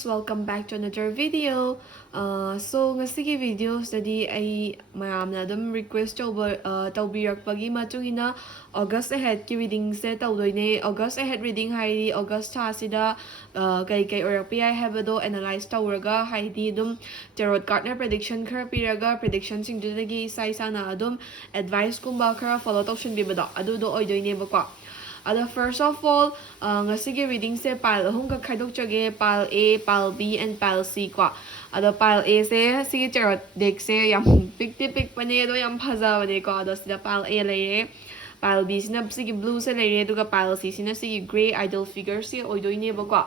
guys, welcome back to another video. So ngasigi video study ay mayamna dum request tawbirakpagi matungina August ahead ki reading se tawdoine August ahead reading haidi August tha sida kai orakpi ai habado analyze tawraga haidi dum tarot card na prediction khara piraga prediction sing dudagi sai sana adum advice kumba khara follow tawshin bibada adudo oidoine bakwa. First of all, ngasigi reading se pile ahong ka khaidokjage pile A, pile B, and pile C kwa. Pile A se sige tarot deck se yam pick pane do yam phajabane ko sida pile A leire. Pile B sina sige blue se leire duga pile C sina sige gray idol figure se oidoine ba kwa.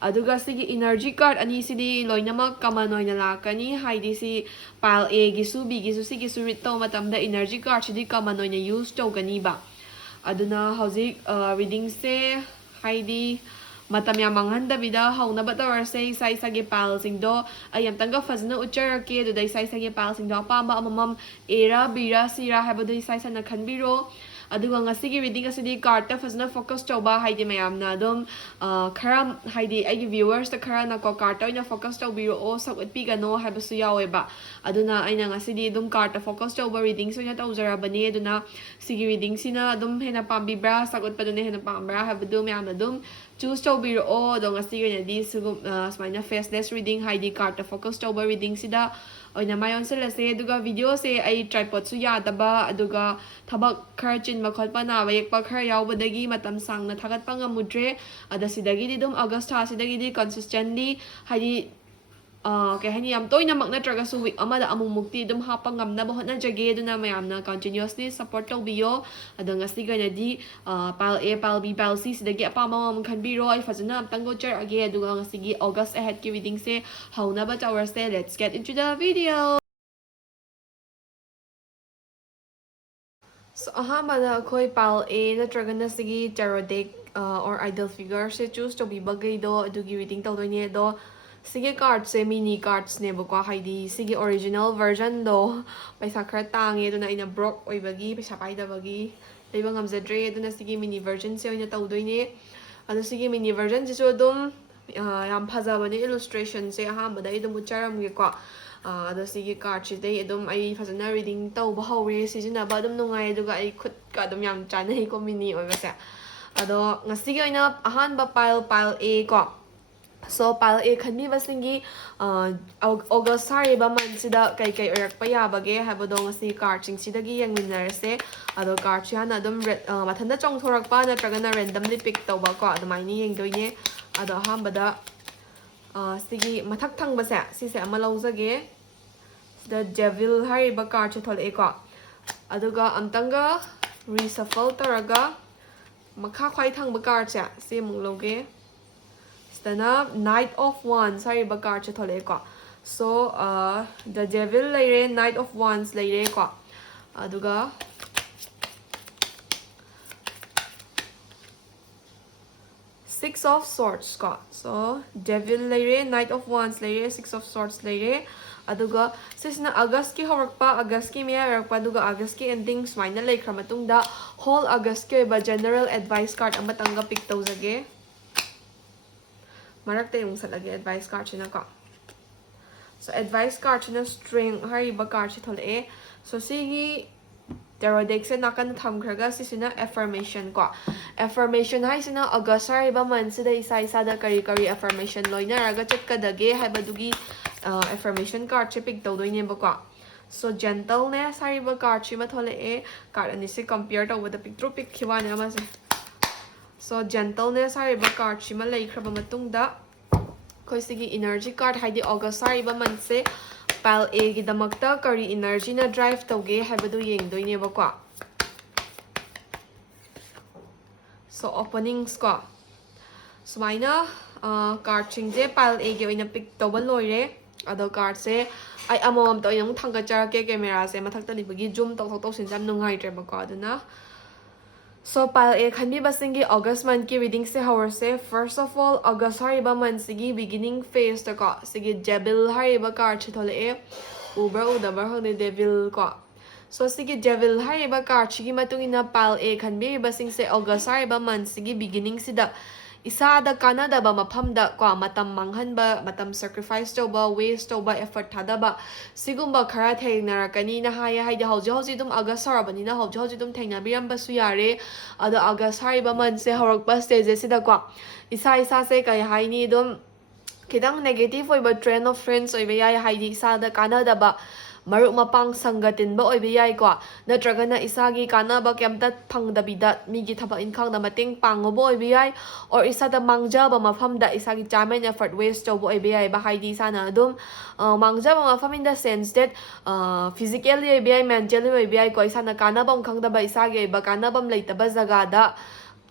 Aduga sige energy card ani sidi loinamak common oina lakani haidi si pile A gisu B gisu sige su rit taw matamda energy card sidi common oina use tawgani ba. Aduna hauzik reading se haidi matam ya manghandabida haunaba tawrse isa isagi pal singdo ayam tanga fazna ucharake do dai isa isagi pal singdo apamba amamam era bira sira habado isa isa na khanbiro aduga ngasigi reading asidi card ta fazna focus tawba haidi mayamna dum khara haidi agi viewers ta khara na ko card ta ina focus tawbiro o sak utpi gano habasu yaweba aduna aina ngasidi dum card ta focus tawba reading so ina tawjarabani aduna sigi reading sina dum hena pambibra sak utpadune hena pambra habadu mayamna dum choose tawbiro o do ngasigi na di sugum smaina faceless reading haidi card ta focus tawba reading sida oina mayon sila se aduga video se ay tripod su yadaba aduga thabak khar chin makhotpa na bayekpa khar yawbadagi matam sangna thagatpa ngamudre ada sidagi di dum August ha sidagi di consistently haidi kay hani yam toina mak natraga su week amada amumukti dum hapa ngamna bahot na jage duna mayamna continuously support tawbiyo adanga siga na di pile A pile B pile C sidagi apama mam khanbiro ay fazana amtango char age aduga ngasigi August ahead ki reading se hauna ba towers se let's get into the video. So ahamada akhoi pile A natraga na sigi tarot deck or idol figure se choose to be bagay do adugi reading tawdoine do sige cards se mini cards ne bako haidi sige original version do paisa khara tangi duna ina broke oibagi paisa paida bagi leiba ngamjadre duna sige mini version se oina tawdoine adu sige mini version jisu dum yam phajabani illustration se ahambada idum ucharam ge ko adu sige card se dei adum ai phajana reading tawba hawre sijina ba dum nungai aduga ai khut ka dum yam chanai ko mini oibase ado ngasigi oina ahan ba pile A ko. So pile A khanmi basingi August hari ba man sida kai orakpa yabage habado ngasi card sing sidagi yangminarse ado card hana adum mathanda chongthorakpa natragana randomly pick tawba ko adumaini yengdoine ado hambada sigi mathak thangba se se ama lawjage the devil hari ba card thole ko aduga amtanga reshuffle taraga makha khwai thangba card se mung loge Dana Knight of Wands hari ba card thole ko. So the devil leire Knight of Wands leire ko. Aduga Six of Swords ko. So devil leire Knight of Wands leire Six of Swords leire aduga sisna August ki horakpa August ki meya horakpa aduga August ki ending smaina leikra matungda whole August ki ba general advice card amatanga pick tawjage marakta yung salagi advice card na ka. So advice card na string hari ba card si thole e. So sige tarot deck se nakan thamkhraga sisina affirmation ko. Affirmation hai sina August hari ba man sida isa da kari affirmation loina raga chat kadage hai badugi affirmation card che pick tawdoine ba ko. So gentleness hari ba card chi ma thole e card ani se compare to with the pick through pick khiwana ma se. So gentleness hari ba card chi ma leikhra ba matungda khoi sigi energy card haidi August hari ba man se pile A gi damakta kari energy na drive tawge habadu yengdoine ba ko. So openings ko sumaina card chingje pile A gi oina pick tawba loire ado card se ai amom to yung thangka charake camera se mathakta libagi zoom taw sin jam nungai tre ba ko aduna. So pile A khanbi basingi August month ki reading se hour se first of all August hari ba man sigi beginning phase ta ko sigi devil hari ba card thole e uber udabar hone devil ko. So sigi devil hari ba card chigi matungina pile A khanbi basing se August hari ba man sigi beginning sida isada kanadaba mafamda kwa matam manghanba matam sacrifice toba waste toba effort thadaba sigumba khara thengnarakani na haya haida hauji dum August sarabani na hauji dum thengnabiram su yare ado August hariba manse horakpa stage sida kwa isa se kai haini dum kitang negative oiba trend of friends oiba yai haidi isada kanadaba maruk mapang sangatin ba oiba yai kwa natragana isagi kanaba kemta phangdabida migi thaba inkhang na mating pangobo oiba yai or isada mangjaba mafamda isagi chamen effort waste tobo oiba yai ba haidi sana dum mangjaba mafam in the sense that physically oiba yai mentally oiba yai ko isana kanabam khangdaba isagi oiba kanabam leitaba jagada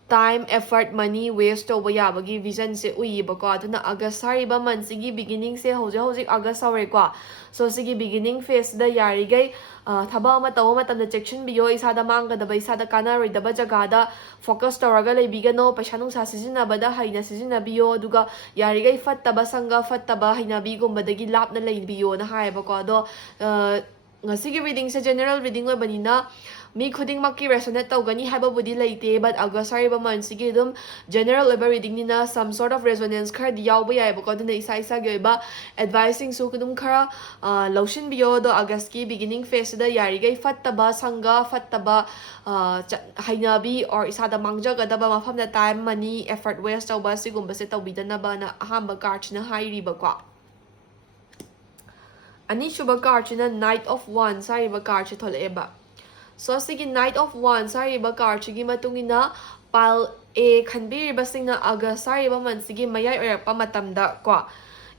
time, effort, money waste toba yabagi vision se uiba ko aduna August hariba month sigi beginning se hojik August hore ko so sigi beginning phase da yari gai thaba ama tawa matam da section biyo isada manga da isada kana roi da jaga da focus toraga lei bigano paisa nung sa sizina bada haina sizina biyo aduga yari gai fattaba sanga fattaba haina bigum badagi lap na lei biyo na haiba ko do ngasigi reading sa general reading oi banina mi khuding makki resonate tawgani haiba budi leite but August hariba month sigi dum general oiba reading nina some sort of resonance khar di yawba yai ba ko duna isa gi oiba advising su kudum khara lotion biyo do August ki beginning phase da yari gai fattaba sanga fattaba hainabi or isada mangjagadaba mafam da time money effort waste tawba sigumba se tawbidanaba na ahamba card na hairiba ko ani shuba card na Knight of Wands hariba card chi tholeba so sige Knight of Wands hariba card gi matungina pile A khanbiriba singna August hariba man sige mayai oirakpa matamda ko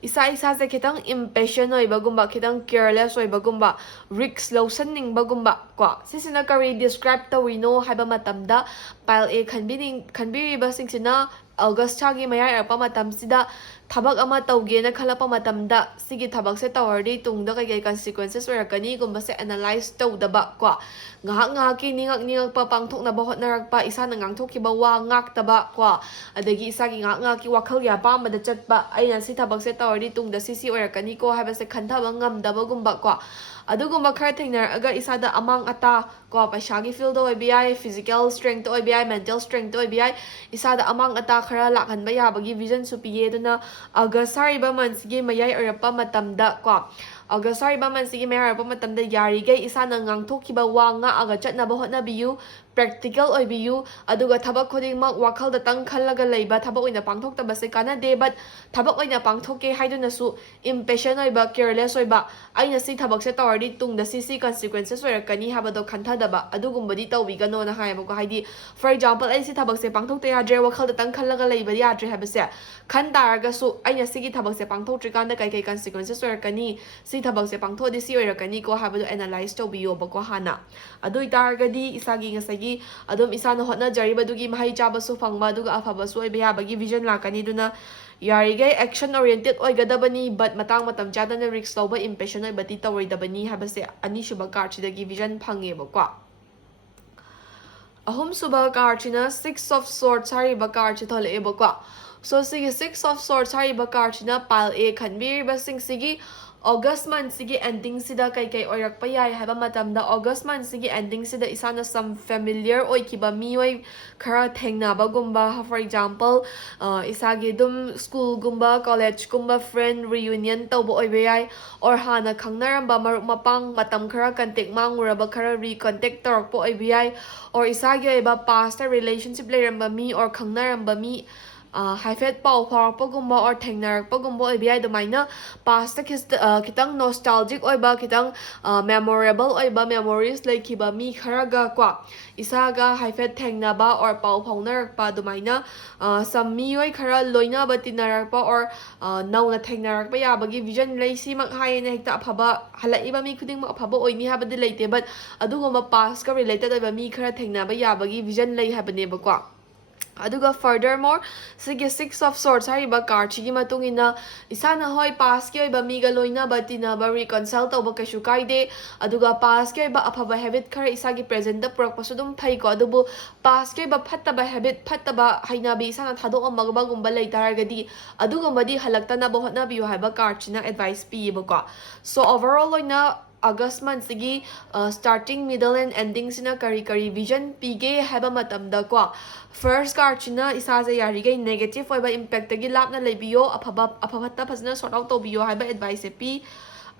isa se kitang impatient oiba gumba kitang careless oiba gumba risk losaning bagumba ko sisina kari describe tawino haiba matamda pile A khanbiriba singsina August chagi mayai oirakpa matamsida tabak ama tawge na khalapa matamda sige tabak se tawardi tungda kay consequences oirakani gumba se analyze tawdaba ko ngahak ki ningak pa pangthok na bahot narakpa isa na ngangthokkiba wa ngaktaba ko adagi isa gi ngak ki wakhal ya pa mada chatba aina si tabak se tawardi tungda sisi oirakani ko haiba se khanthaba ngamdaba gumba ko adugumba khar thengnar aga isada amang ata ko paisagi field oibi physical strength oibi mental strength oibi isada amang ata khara lakhanba yabagi vision supiye duna August hariba month gi mayai orapa matamda ko August hariba month gi mayai orapa matamda yari gai isana ngangthokkiba wa nga aga chatnaba hotnabiyu practical oibiyu aduga thabak khudingmak wakhal da tang khallaga leiba thabak oina pangthokta se kanade but thabak oina pangthokke haiduna su impatient oiba careless oiba aina si thabak se tawardi tungda si consequences oirakani habado khanthadaba adugumbadi tawbigano na haibako haidi for example ai si thabak se pangthokta yadre wakhal da tang khallaga leiba yadre habase khan taraga su aina sigi thabak se pangthoktri kanda kai consequences oirakani si thabak se pangthodi si oirakani ko habado analyze tawbiyo bako hana adu itaragadi isagi ngasagi adum isana hotna jaribadugi mahai chabasu fangba duga afabasu oiba yabagi vision lakani duna yarigai action oriented oigadabani but matang matam chadana risk lawba impatient oibati tawoidabani habase ani shuba card chidagi vision phangeba ko ahum suba card china 6 of swords hariba card chithole eba ko so sigi 6 of swords hariba card china pile A khanbir basing sigi August month sigi ending sida kai oirakpa yai haiba matamda August month sigi ending sida isana some familiar oikiba mioi khara thengnaba gumba for example isagi dum school gumba college gumba friend reunion tawba oiba yai or hana khangnaramba maruk mapang matam khara contact manguraba khara recontact torakpa oiba yai or isagi oiba past relationship leiramba mi or khangnaramba mi haifet pau pagumba or pagumba oibi dumaina past kitang nostalgic oiba kitang memorable oiba memories laikiba mi kharaga kwa isaga haifet thengnaba or pau phaunarakpa dumaina some mioi khara loina batinarakpa or nauna thengnarakpa yabagi vision leisi mak haina hekta phaba halaiba mi khuding mak phaba oini habadi leite but adugoma past ka related oiba mi khara thengnaba yabagi vision lei habane ba kwa aduga furthermore sige 6 of swords hariba card chigi matungina isana hoi past ki oiba miga loina batina ba reconcile tawba kaishu kaide aduga past ki oiba aphaba habit khara isagi present da purak pasudum phai ko adubu past ki oiba phattaba habit phattaba hainabi isana thadok amagba gumba leitaragadi adugumadi halakta na bohotna biyu haiba card china advice pi ba ko so overall loina August month sigi starting, middle and ending sina kari vision pige haba matamda ko first card china isa se yari ge negative oiba impact gi lapna lebiyo aphabata phasna sort out tobiyo haba advice pi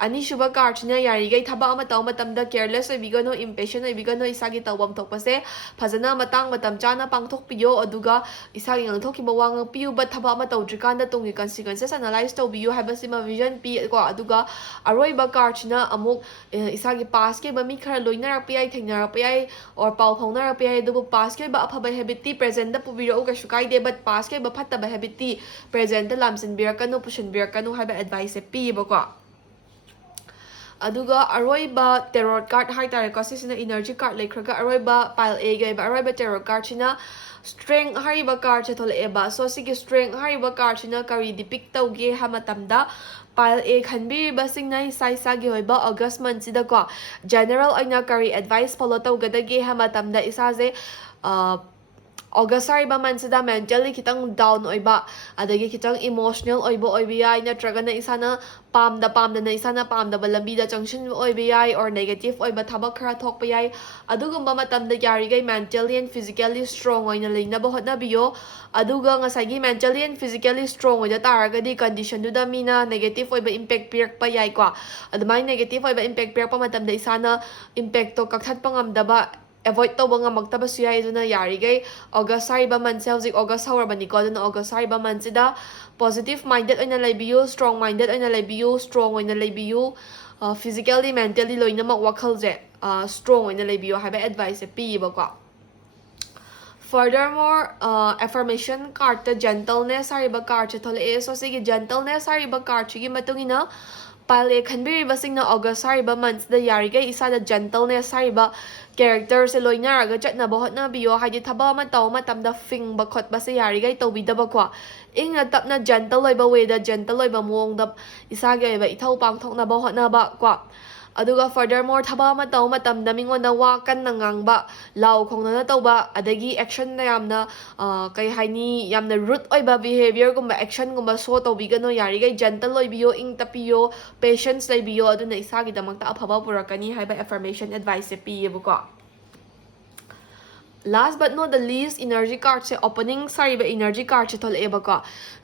ani shuba card china yari ge thaba ama taw matamda careless oibigano impatient oibigano isa gi tawam thokpase phazana matang matam chana pangthok piyo aduga isa gi ngangthok ki bawang piyu ba thaba ama tawdrikanda tungi consequences analyze tobiyo haba sima vision pi ko aduga aroiba card china amuk isa gi pass ke ba mi khara loina rak pi thengna rak pi or paw phongna rak pi dubu pass ke ba aphaba habit ti present da pubiro ka shukai de but pass ke ba phatta ba habit ti present da lamsin birakanu pushun birakanu haba advice pi ba ko aduga aroiba tarot card hai tare ko sisina energy card lekhraga aroiba pile a ga aroiba tarot card china strength hariba card chathol eba so sigi strength hariba card china kari depict tauge ha matamda pile a khanbi basing nai sai sa gi hoiba August month sida ko general aina kari advice follow taugadage ha matamda isaje August hariba month sida mentally kitang down oiba adagi kitang emotional oiba oibiyai natragana isana pamda na isana pamda balambi da junction oibiyai or negative oiba thabak khara thokpa yai adugumba matamda yari gai mentally and physically strong oina leina ba hotna biyo aduga ngasagi mentally and physically strong oida taragadi condition du da mina negative oiba impact pirak pa yai kwa adumai negative oiba impact pirak pa matamda isana impact to kakthat pangamdaba avoid to banga magtaba suyai duna yari gai August hariba month se hojik August hawrabani ko duna August hariba month sida positive minded oina leibiyo strong minded oina leibiyo strong oina leibiyo physically mentally loina mak wakhal je strong oina leibiyo haiba advice pi ba ko furthermore affirmation card ta gentleness hariba card che thole so sigi gentleness hariba card chi gi matungina pale khanbiri basingna August hariba month da yari gai isa da gentleness hariba character se loina raga chatna ba hotna biyo haidi thaba ma taw ma tamda fing ba khot ba se yari gai to bidaba kwa ingna tapna gentle loiba way da gentle loiba mong da isa ge ba ithau pang thokna ba hotna ba kwa aduga furthermore thaba ma taw ma tamda mingon da wa kan na ngang ba law khongna na taw ba adagi action na yamna kai haini yamna root oiba behavior gumba action gumba so to bigano yari gai gentle loibiyo ing tapiyo patience leibiyo aduna isa gi damakta aphaba purakani haiba affirmation advice pi yebuko last but not the least energy card se opening sari ba energy card se thol eba ko